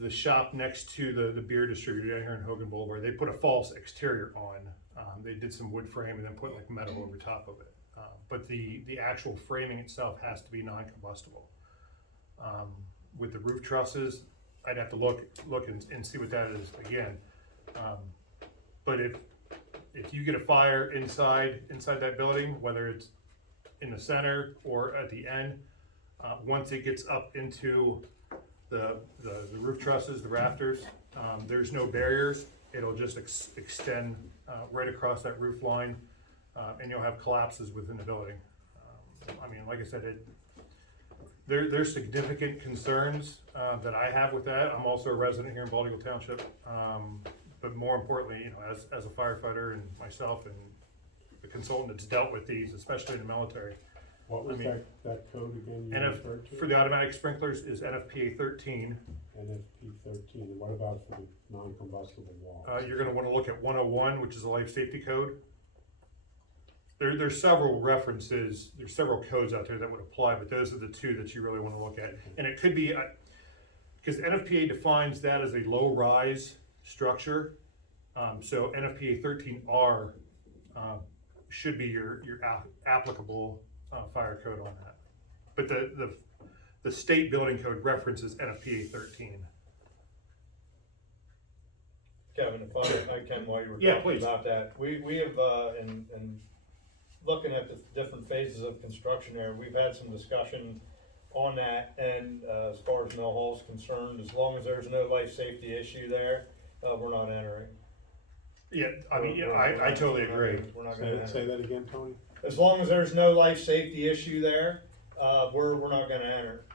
shop next to the beer distributor down here in Hogan Boulevard, they put a false exterior on. They did some wood frame and then put like metal over top of it. But the actual framing itself has to be non-combustible. With the roof trusses, I'd have to look and see what that is again. But if you get a fire inside that building, whether it's in the center or at the end, once it gets up into the roof trusses, the rafters, there's no barriers. It'll just extend right across that roof line, and you'll have collapses within the building. I mean, like I said, there's significant concerns that I have with that. I'm also a resident here in Baltimore Township, but more importantly, you know, as a firefighter and myself and the consultant that's dealt with these, especially in the military. What was that code again you referred to? For the automatic sprinklers is NFPA 13. NFP 13, and what about for the non-combustible walls? You're gonna wanna look at 101, which is a life safety code. There's several references, there's several codes out there that would apply, but those are the two that you really wanna look at. And it could be, because NFPA defines that as a low-rise structure. So NFPA 13R should be your applicable fire code on that. But the state building code references NFPA 13. Kevin, if I can, while you were Yeah, talking please. about that, we have, in looking at the different phases of construction there, we've had some discussion on that, and, as far as Mill Hall's concerned, as long as there's no life safety issue there, we're not entering. Yeah, I mean, yeah, I totally agree. We're not gonna Say enter. that again, Tony? As long as there's no life safety issue there, we're not gonna enter.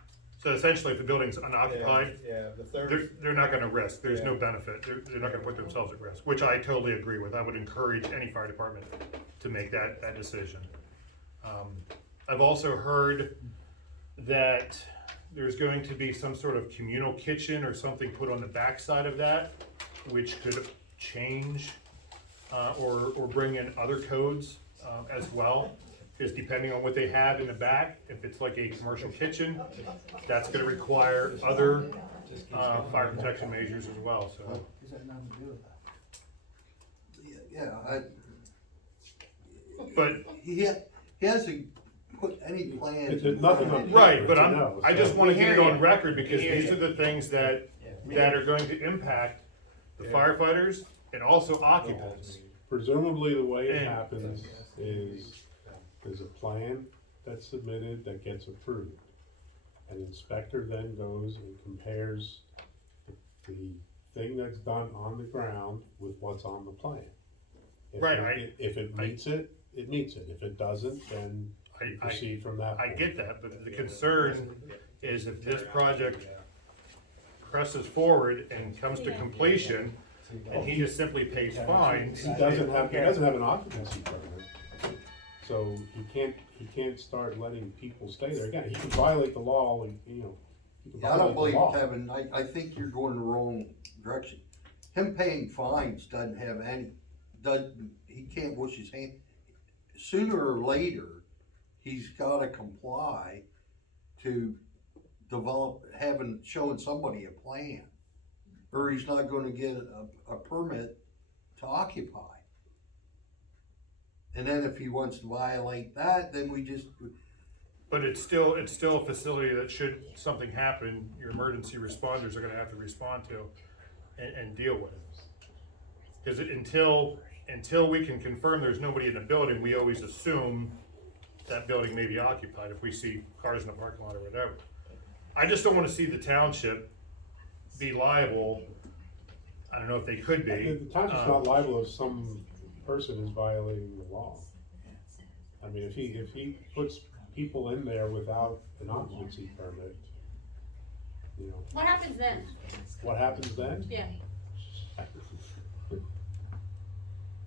So essentially, if the building's unoccupied, Yeah, the third. they're not gonna risk, there's no Yeah. benefit, they're not gonna put themselves at risk, which I totally agree with. I would encourage any fire department to make that decision. I've also heard that there's going to be some sort of communal kitchen or something put on the backside of that, which could change, or bring in other codes, as well. Because depending on what they have in the back, if it's like a commercial kitchen, that's gonna require other, fire protection measures as well, so. Yeah, But, he hasn't put any plans. There's nothing on paper right, but to know, I so- just wanna We get hear it on you. record, because We hear these you. are the things that are going to impact the firefighters and also occupants. Presumably, the way it And- happens is, there's a plan that's submitted that gets approved. An inspector then goes and compares the thing that's done on the ground with what's on the plan. Right, If it meets it, it meets it. If it doesn't, then you I proceed from that point. get that, but the concern is if this project presses forward and comes to completion, and he just simply pays fines. He doesn't have an occupancy permit, so he can't start letting people stay there. Again, he can violate the law, and, you know, he can I don't violate the believe, law. Kevin, I think you're going the wrong direction. Him paying fines doesn't have any, he can't wash his hand. Sooner or later, he's gotta comply to showing somebody a plan. Or he's not gonna get a permit to occupy. And then if he wants to violate that, then we just, But it's still a facility that should something happen, your emergency responders are gonna have to respond to and deal with. Cause until we can confirm there's nobody in the building, we always assume that building may be occupied if we see cars in the parking lot or whatever. I just don't wanna see the township be liable. I don't know if they could be. The township's not liable if some person is violating the law. I mean, if he puts people in there without an occupancy permit, you know, What happens then? what happens then? Yeah.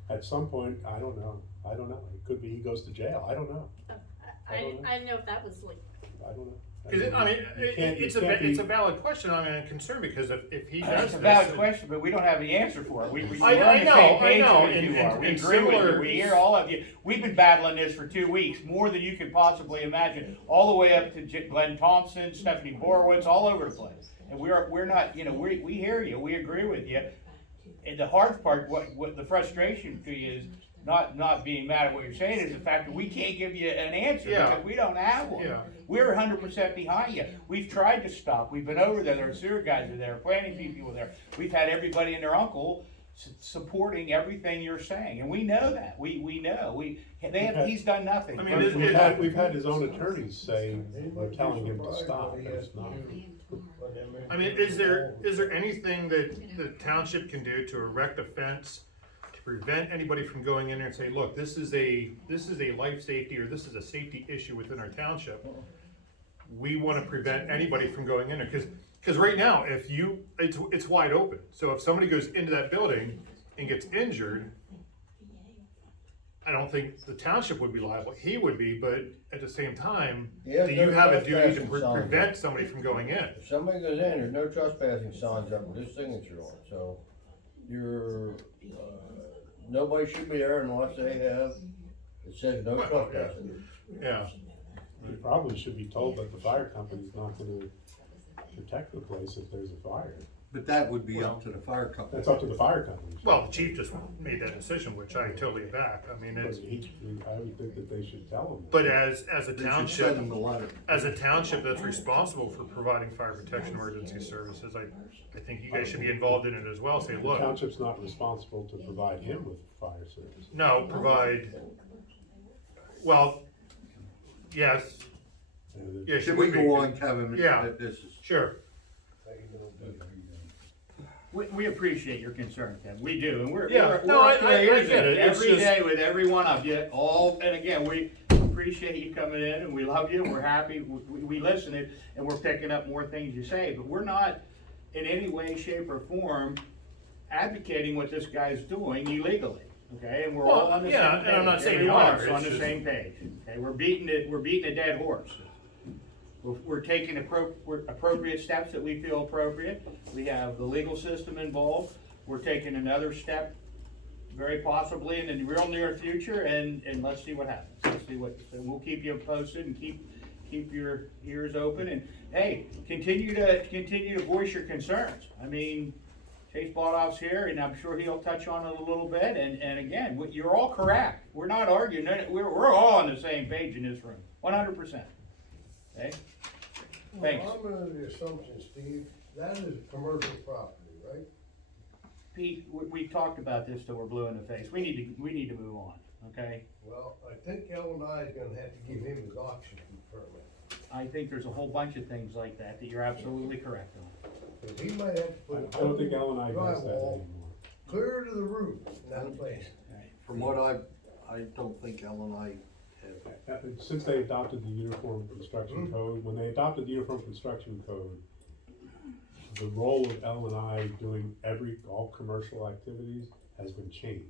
At some point, I don't know, it could be he goes to jail, I don't know, I don't know. didn't know if that was like, I don't know. Cause You can't it's be- a valid question, I'm a concern, because if he does It's this. a valid question, but we don't have the answer for it. We're on the I know, same page as and- you are. We and agree with you. similar- We hear all of you. We've been battling this for 2 weeks, more than you could possibly imagine, all the way up to Glenn Thompson, Stephanie Borowitz, all over the place. And we're not, you know, we hear you, we agree with you. And the hard part, what the frustration to you is not being mad at what you're saying, is the fact that we can't give you an answer Yeah. because we don't have one. Yeah. We're 100% behind you. We've tried to stop. We've been over there. Our sewer guys are there. Planning people are there. We've had everybody and their uncle supporting everything you're saying, and we know that. We know. He's done nothing. I mean, We've had his own attorneys say, we're telling him to stop, and it's not. I mean, is there anything that the township can do to erect a fence to prevent anybody from going in there and say, look, this is a life safety, or this is a safety issue within our township? We wanna prevent anybody from going in there, cause right now, it's wide open. So if somebody goes into that building and gets injured, I don't think the township would be liable. He would be, but at the same time, Yeah, do you have a duty to trespassing signs. prevent somebody from going in? If somebody goes in, there's no trespassing signs up with his signature on it, so nobody should be there unless they have, it says no Well, trespassing. Yeah. You probably should be told that the fire company's not gonna protect the place if there's a fire. but that would be up to the fire company. That's up to the fire company. Well, the chief just made that decision, which I totally back. I mean, But it's, I would think that they should tell him. but as a They should send township, them a letter. as a township that's responsible for providing fire protection emergency services, I think you guys should be involved in it as well. Say, The look, township's not responsible to provide him with fire service. no, provide, well, yes, And yes, you Should we would be. go on, Kevin? Yeah. This is. Sure. We appreciate your concern, Ken. We do, and we're Yeah. we're No, up to our I ears get in it. It's every just- day with every one of you. And again, we appreciate you coming in, and we love you, and we're happy, we listen, and we're picking up more things you say, but we're not in any way, shape, or form advocating what this guy's doing illegally, okay? And we're all on the same page. And I'm not saying you are, Everyone's on it's the just- same page, okay? We're beating a dead horse. We're taking appropriate steps that we feel appropriate. We have the legal system involved. We're taking another step, very possibly in the real near future, and let's see what happens. Let's see what, so we'll keep you posted and keep your ears open, and hey, continue to voice your concerns. I mean, Chase Baldoff's here, and I'm sure he'll touch on it a little bit, and again, you're all correct. We're not arguing, we're all on the same page in this room, 100%. Okay? Thanks. Well, I'm under the assumption, Steve, that is a commercial property, right? Pete, we talked about this till we're blue in the face. We need to move on, okay? Well, I think L&I is gonna have to give him his occupancy permit. I think there's a whole bunch of things like that you're absolutely correct on. Cause he might have to I put. don't think L and I does that drywall anymore. Clear to the roof in that place. From what I don't think L&I have. Since they adopted the Uniform Construction Code, when they adopted the Uniform Construction Code, the role of L and I doing all commercial activities has been changed.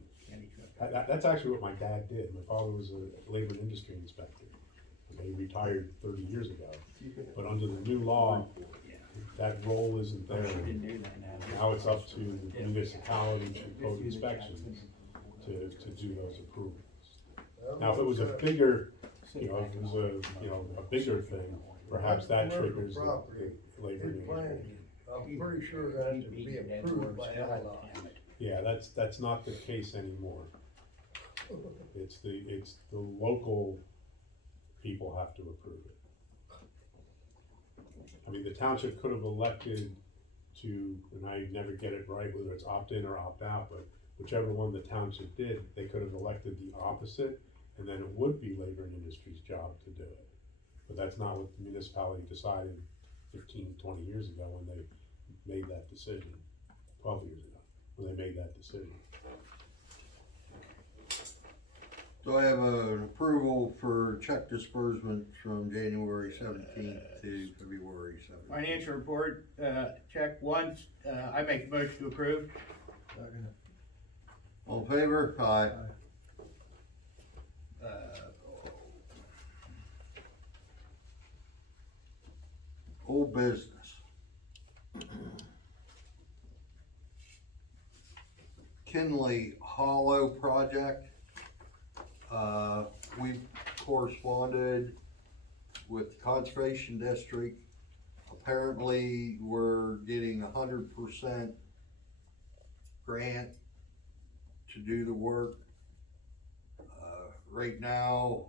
That's actually what my dad did. My father was a labor and industry inspector. He retired 30 years ago. But under the new law, that role isn't there. Now it's up to the municipality to code inspections to do those approvals. Now, if it was a bigger, if it was a bigger thing, perhaps that triggers the labor and industry. I'm pretty sure that has to be approved by L&I. Yeah, that's not the case anymore. It's the local people have to approve it. I mean, the township could have elected to, and I never get it right, whether it's opt-in or opt-out, but whichever one the township did, they could have elected the opposite, and then it would be labor and industry's job to do it. But that's not what the municipality decided 15, 20 years ago when they made that decision, 12 years ago, when they made that decision. So I have an approval for check disbursements from January 17th to February 17th. Financial report, check once, I make the motion to approve. All in favor? Aye. Old business. Kinley Hollow project. We corresponded with the Conservation District. Apparently, we're getting 100% grant to do the work. Right now,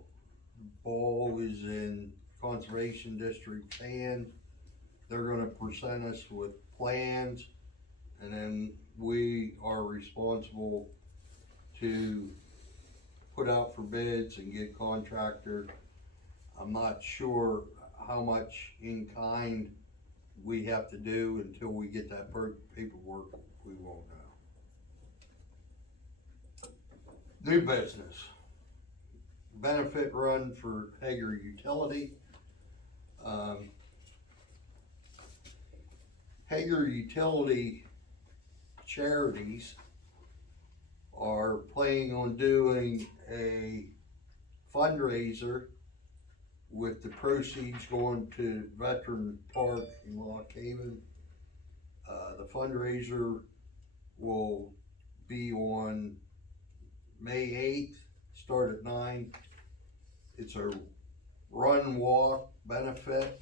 ball is in Conservation District's hand. They're gonna present us with plans, and then we are responsible to put out for bids and get contractor. I'm not sure how much in kind we have to do until we get that paperwork. We won't know. New business. Benefit run for Hager Utility. Hager Utility charities are planning on doing a fundraiser with the proceeds going to Veteran Park in Lock Haven. The fundraiser will be on May 8th, start at 9. It's a run walk benefit.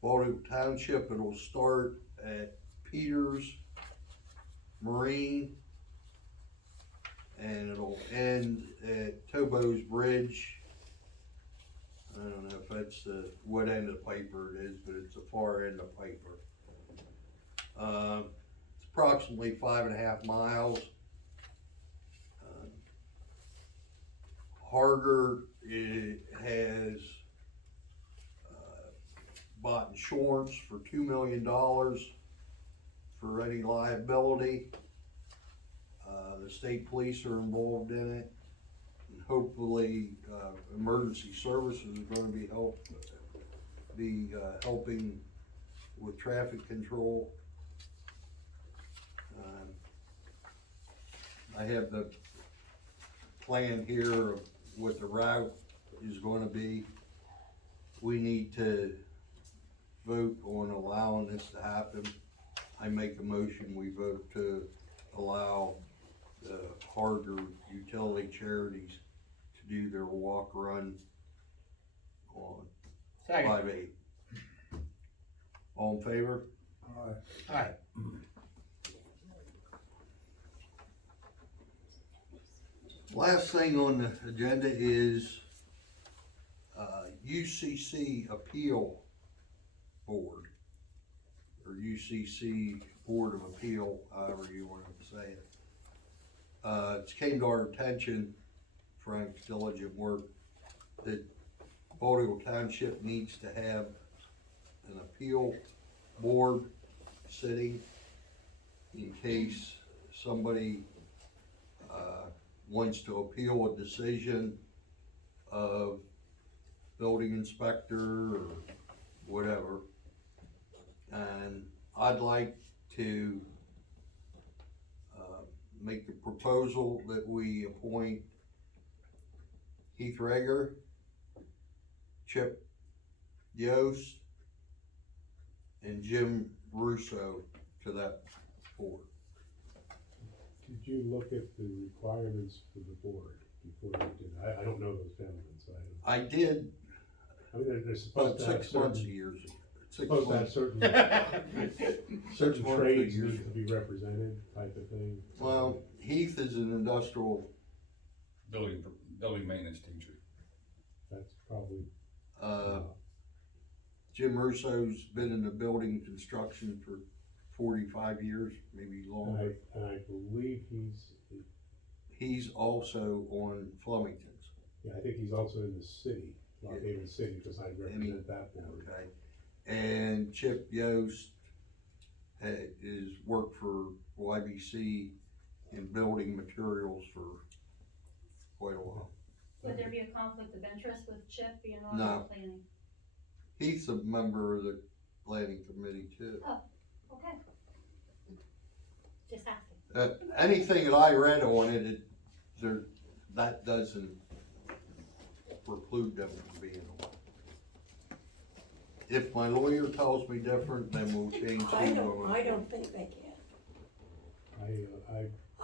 Baltimore Township, it'll start at Peters Marine and it'll end at Tobo's Bridge. I don't know if that's what end of the paper it is, but it's the far end of the paper. It's approximately 5.5 miles. Harger has bought insurance for $2 million for any liability. The state police are involved in it. hopefully, emergency services are gonna be helping with traffic control. I have the plan here of what the route is gonna be. We need to vote on allowing this to happen. I make a motion, we vote to allow the harder utility charities to do their walk run on Second. 5/8. All in favor? Aye. Last thing on the agenda is, UCC Appeal Board, or UCC Board of Appeal, however you want to say it. It's came to our attention, Frank's diligent work, that Baldwin Township needs to have an appeal board sitting in case somebody, wants to appeal a decision of building inspector or whatever. And I'd like to make a proposal that we appoint Heath Rager, Chip Yost, and Jim Russo to that board. Did you look at the requirements for the board before you did? I don't know those gentlemen, so I did I mean, they're about supposed to have 6 months, certain, years. 6 supposed to have months. certain, 6 certain months, trades years need to be represented type of thing. Well, Heath is an industrial, Building maintenance teacher. That's probably, Jim Russo's been in the building construction for 45 years, maybe longer. and I believe He's also on Flemington's, yeah, I think he's also in the city, Rock Haven City, because I represent that board. okay? And Chip Yost is worked for YBC in building materials for quite a while. Would there be a conflict of interest with Chip being on No. the planning? He's a member of the planning committee too. Okay. Just asking. Anything that I read on it, that doesn't preclude them from being on. If my lawyer tells me different, then we'll change. I don't think they can.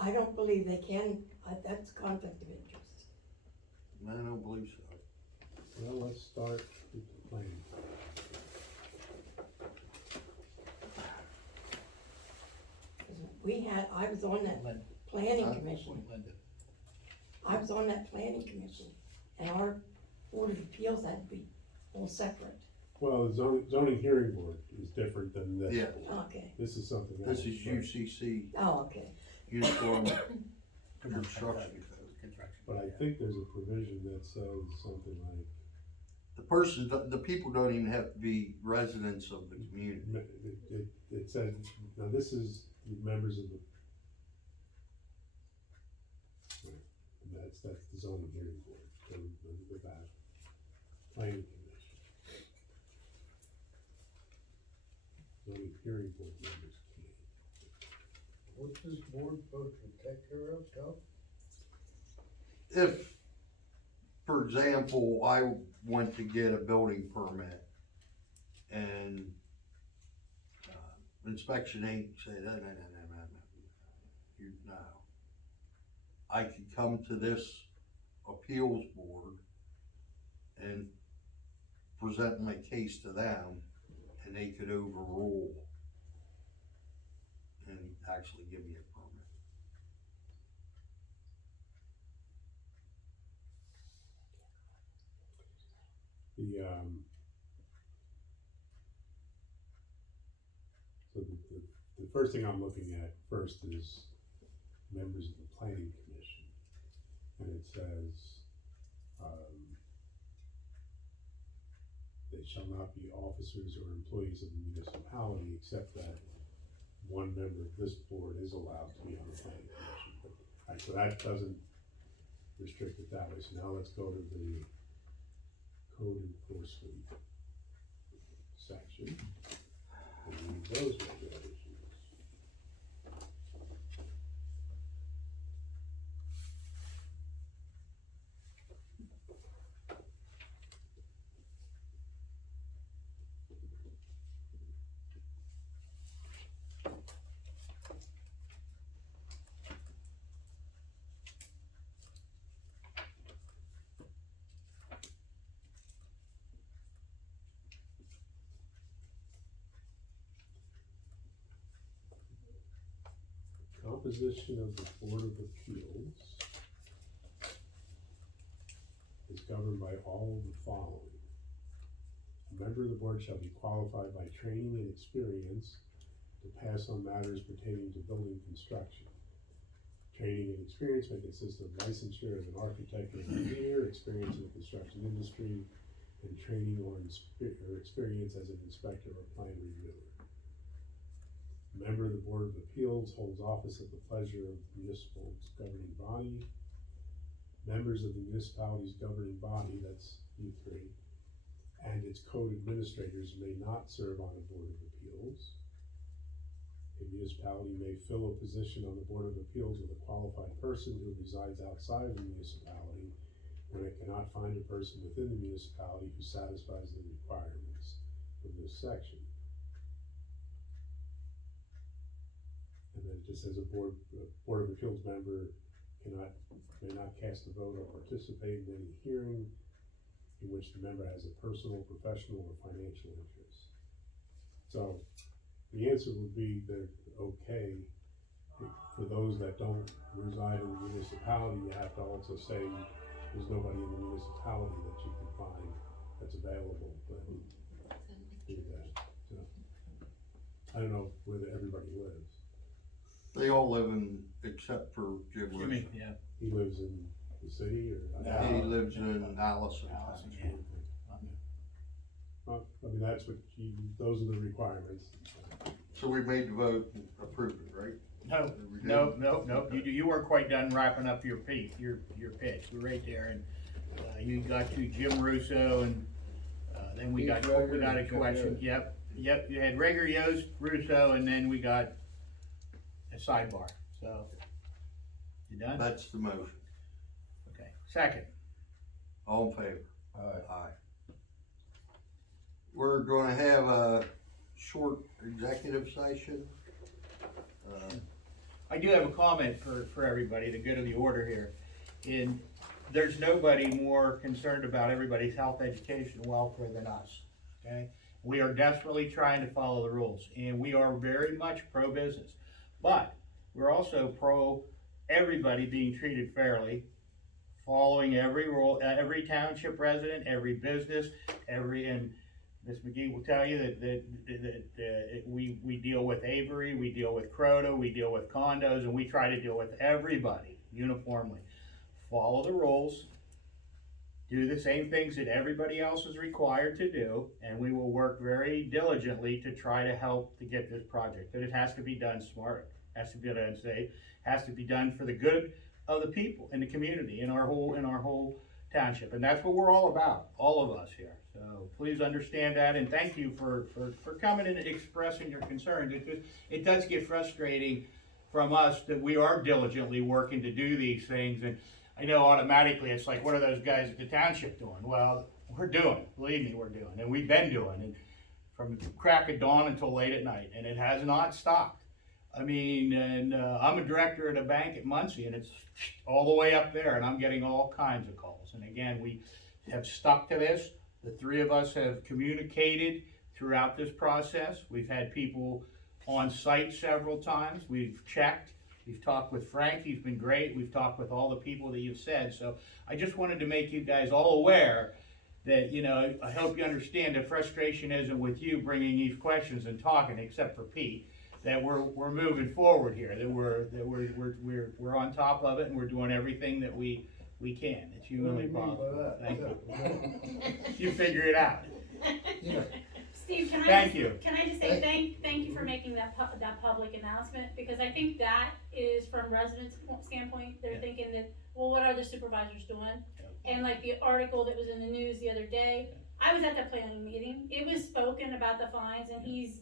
I don't believe they can, that's conflict of interest. I don't believe so. Well, let's start with the plan. I was on that planning commission. I was on that planning commission, and our Board of Appeals had to be all separate. Well, the zoning hearing board is different than this. Yeah. board. Okay, This is something else. This is UCC, oh, okay. Uniform Construction Code. But I think there's a provision that says something like, The people don't even have to be residents of the community. it says, now this is the members of the, that's the zoning hearing board, so with that, planning commission. Zoning hearing board members can't. What's this board supposed to take care of, Tom? If, for example, I went to get a building permit and inspection ain't say, no, I could come to this appeals board and present my case to them, and they could overrule and actually give me a permit. So the first thing I'm looking at first is members of the planning commission. And it says, they shall not be officers or employees of the municipality, except that one member of this board is allowed to be on the planning commission. But, so that doesn't restrict it that way. So now let's go to the code enforcement section. And read those regulations. Composition of the Board of Appeals is governed by all of the following. A member of the board shall be qualified by training and experience to pass on matters pertaining to building construction. Training and experience may consist of licensure as an architect or engineer, experience in the construction industry, and training or experience as an inspector or plan reviewer. A member of the Board of Appeals holds office at the pleasure of the municipal's governing body. Members of the municipality's governing body, that's you three, and its code administrators may not serve on a Board of Appeals. A municipality may fill a position on the Board of Appeals with a qualified person who resides outside of the municipality when it cannot find a person within the municipality who satisfies the requirements of this section. And then it just says a Board of Appeals member may not cast a vote or participate in any hearing in which the member has a personal, professional, or financial interest. So the answer would be they're okay. For those that don't reside in the municipality, you have to also say there's nobody in the municipality that you can find that's available, but do that. So, I don't know where everybody lives. They all live in, except for Jim Russo. Yeah. He lives in the city or? He lives in Allison. Yeah. Well, I mean, that's what those are the requirements. So we made the vote and approved it, right? No, you weren't quite done wrapping up your pitch. We're right there, and, you got to Jim Russo, and, then we got a question, yep, you had Rager, Yost, Russo, and then we got a sidebar, so, you done? That's the motion. Okay, second. All in favor? Aye. We're gonna have a short executive session. I do have a comment for everybody, the good of the order here. And there's nobody more concerned about everybody's health, education, and welfare than us, okay? We are desperately trying to follow the rules, and we are very much pro-business. But we're also pro everybody being treated fairly, following every rule, every township resident, every business, and Ms. McGee will tell you that we deal with Avery, we deal with Croto, we deal with condos, and we try to deal with everybody uniformly. Follow the rules, do the same things that everybody else is required to do, and we will work very diligently to try to help to get this project. But it has to be done smart, has to be done safe, has to be done for the good of the people in the community, in our whole township. And that's what we're all about, all of us here. So please understand that, and thank you for coming and expressing your concerns. It does get frustrating from us that we are diligently working to do these things, and I know automatically it's like, what are those guys at the township doing? Well, we're doing, believe me, we're doing, and we've been doing, and from the crack of dawn until late at night, and it has not stopped. I mean, and I'm a director at a bank at Muncie, and it's all the way up there, and I'm getting all kinds of calls. And again, we have stuck to this. The three of us have communicated throughout this process. We've had people on site several times. We've checked. We've talked with Frank. He's been great. We've talked with all the people that you've said. So I just wanted to make you guys all aware that, you know, I hope you understand the frustration isn't with you bringing these questions and talking, except for Pete, that we're moving forward here, that we're on top of it, and we're doing everything that we can. It's humanly possible. Thank you. You figure it out. Steve, can Thank you. Can I just say thank you for making that public announcement, because I think that is from residents' standpoint, they're thinking that, well, what are are the supervisors doing? And like the article that was in the news the other day, I was at the planning meeting, it was spoken about the fines, and he's,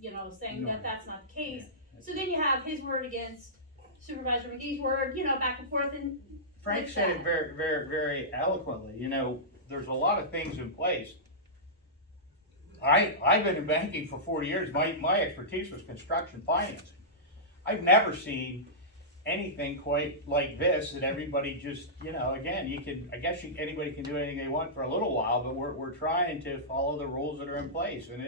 you know, saying that that's not the case. So then you have his word against Supervisor McGee's word, you know, back and forth, and Frank said it very, very, very eloquently, you know, there's a lot of things in place. I've been in banking for 40 years, my expertise was construction financing. I've never seen anything quite like this, and everybody just, you know, again, anybody can do anything they want for a little while, but we're trying to follow the rules that are in place, and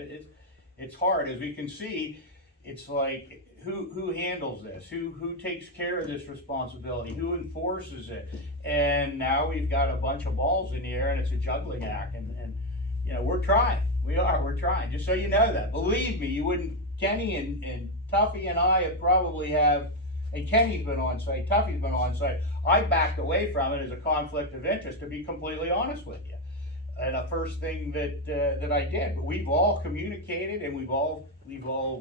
it's hard, as we can see, it's like, who handles this? Who takes care of this responsibility? Who enforces it? And now we've got a bunch of balls in the air, and it's a juggling act, and you know, we're trying, we're trying, just so you know that, believe me, you wouldn't, Kenny and Tuffy and I and Kenny's been on site, Tuffy's been on site. I backed away from it as a conflict of interest, to be completely honest with you. And the first thing that I did, but we've all communicated and we've all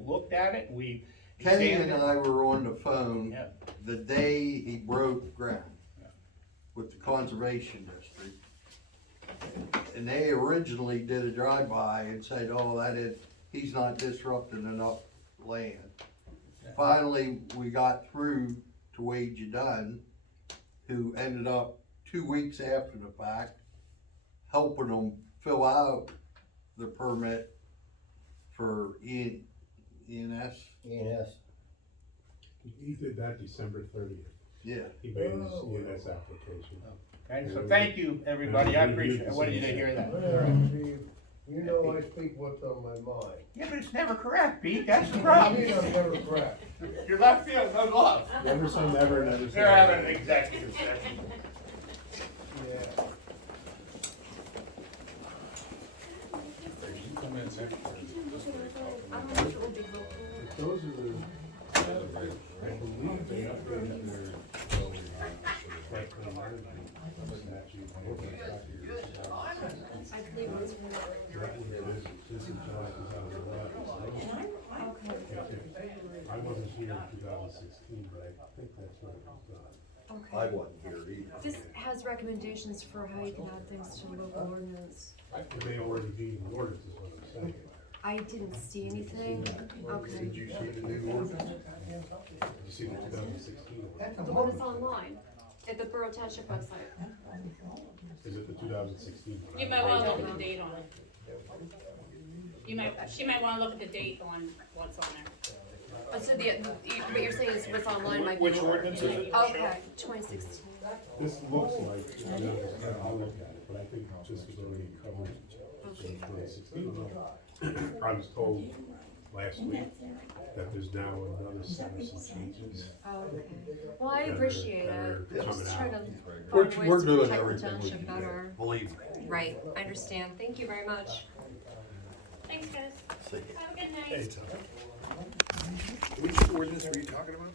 looked at it. Kenny and I were on the phone Yeah. the day he broke ground with the conservation district. And they originally did a drive-by and said, oh, he's not disrupting enough land. Finally, we got through to Wade Jadun, who ended up 2 weeks after the fact, helping them fill out the permit for ENS. ENS. He did that December 30th. Yeah. He made his ENS application. And so thank you, everybody, I appreciate it, I wanted you to hear that. You know I speak what's on my mind. Yeah, but it's never correct, Pete, that's the I problem. mean, I'm never correct. Your left field, no love. Never say never, never say They're never. having an executive session. Yeah. Those are the, I believe they updated their site plan statute. I believe it was from This is July 2011. I wasn't here in 2016, but I think that's what it was done. okay. I wasn't here either. This has recommendations for how you can add things to local ordinance. It may already be in the ordinance is what I'm saying. I didn't see anything, okay. Did you see the new ordinance? Did you see the 2016 ordinance? The one that's online, at the Borough Township website. Is it the 2016 one? You might wanna look at the date on it. She might wanna look at the date on what's on there. Oh, so what you're saying is what's online might be. Which ordinance is it? Okay, 2016. This looks like, I'll look at it, but I think this was already covered in 2016. I was told last week that there's now another set of some changes. Oh, okay. Well, I appreciate it. They're Just coming trying to out. We're find ways to doing protect the everything we township can do, better. believe me. Right, I understand. Thank you very much. Thanks, guys. See ya. Have a good night. Which ordinance were you talking about?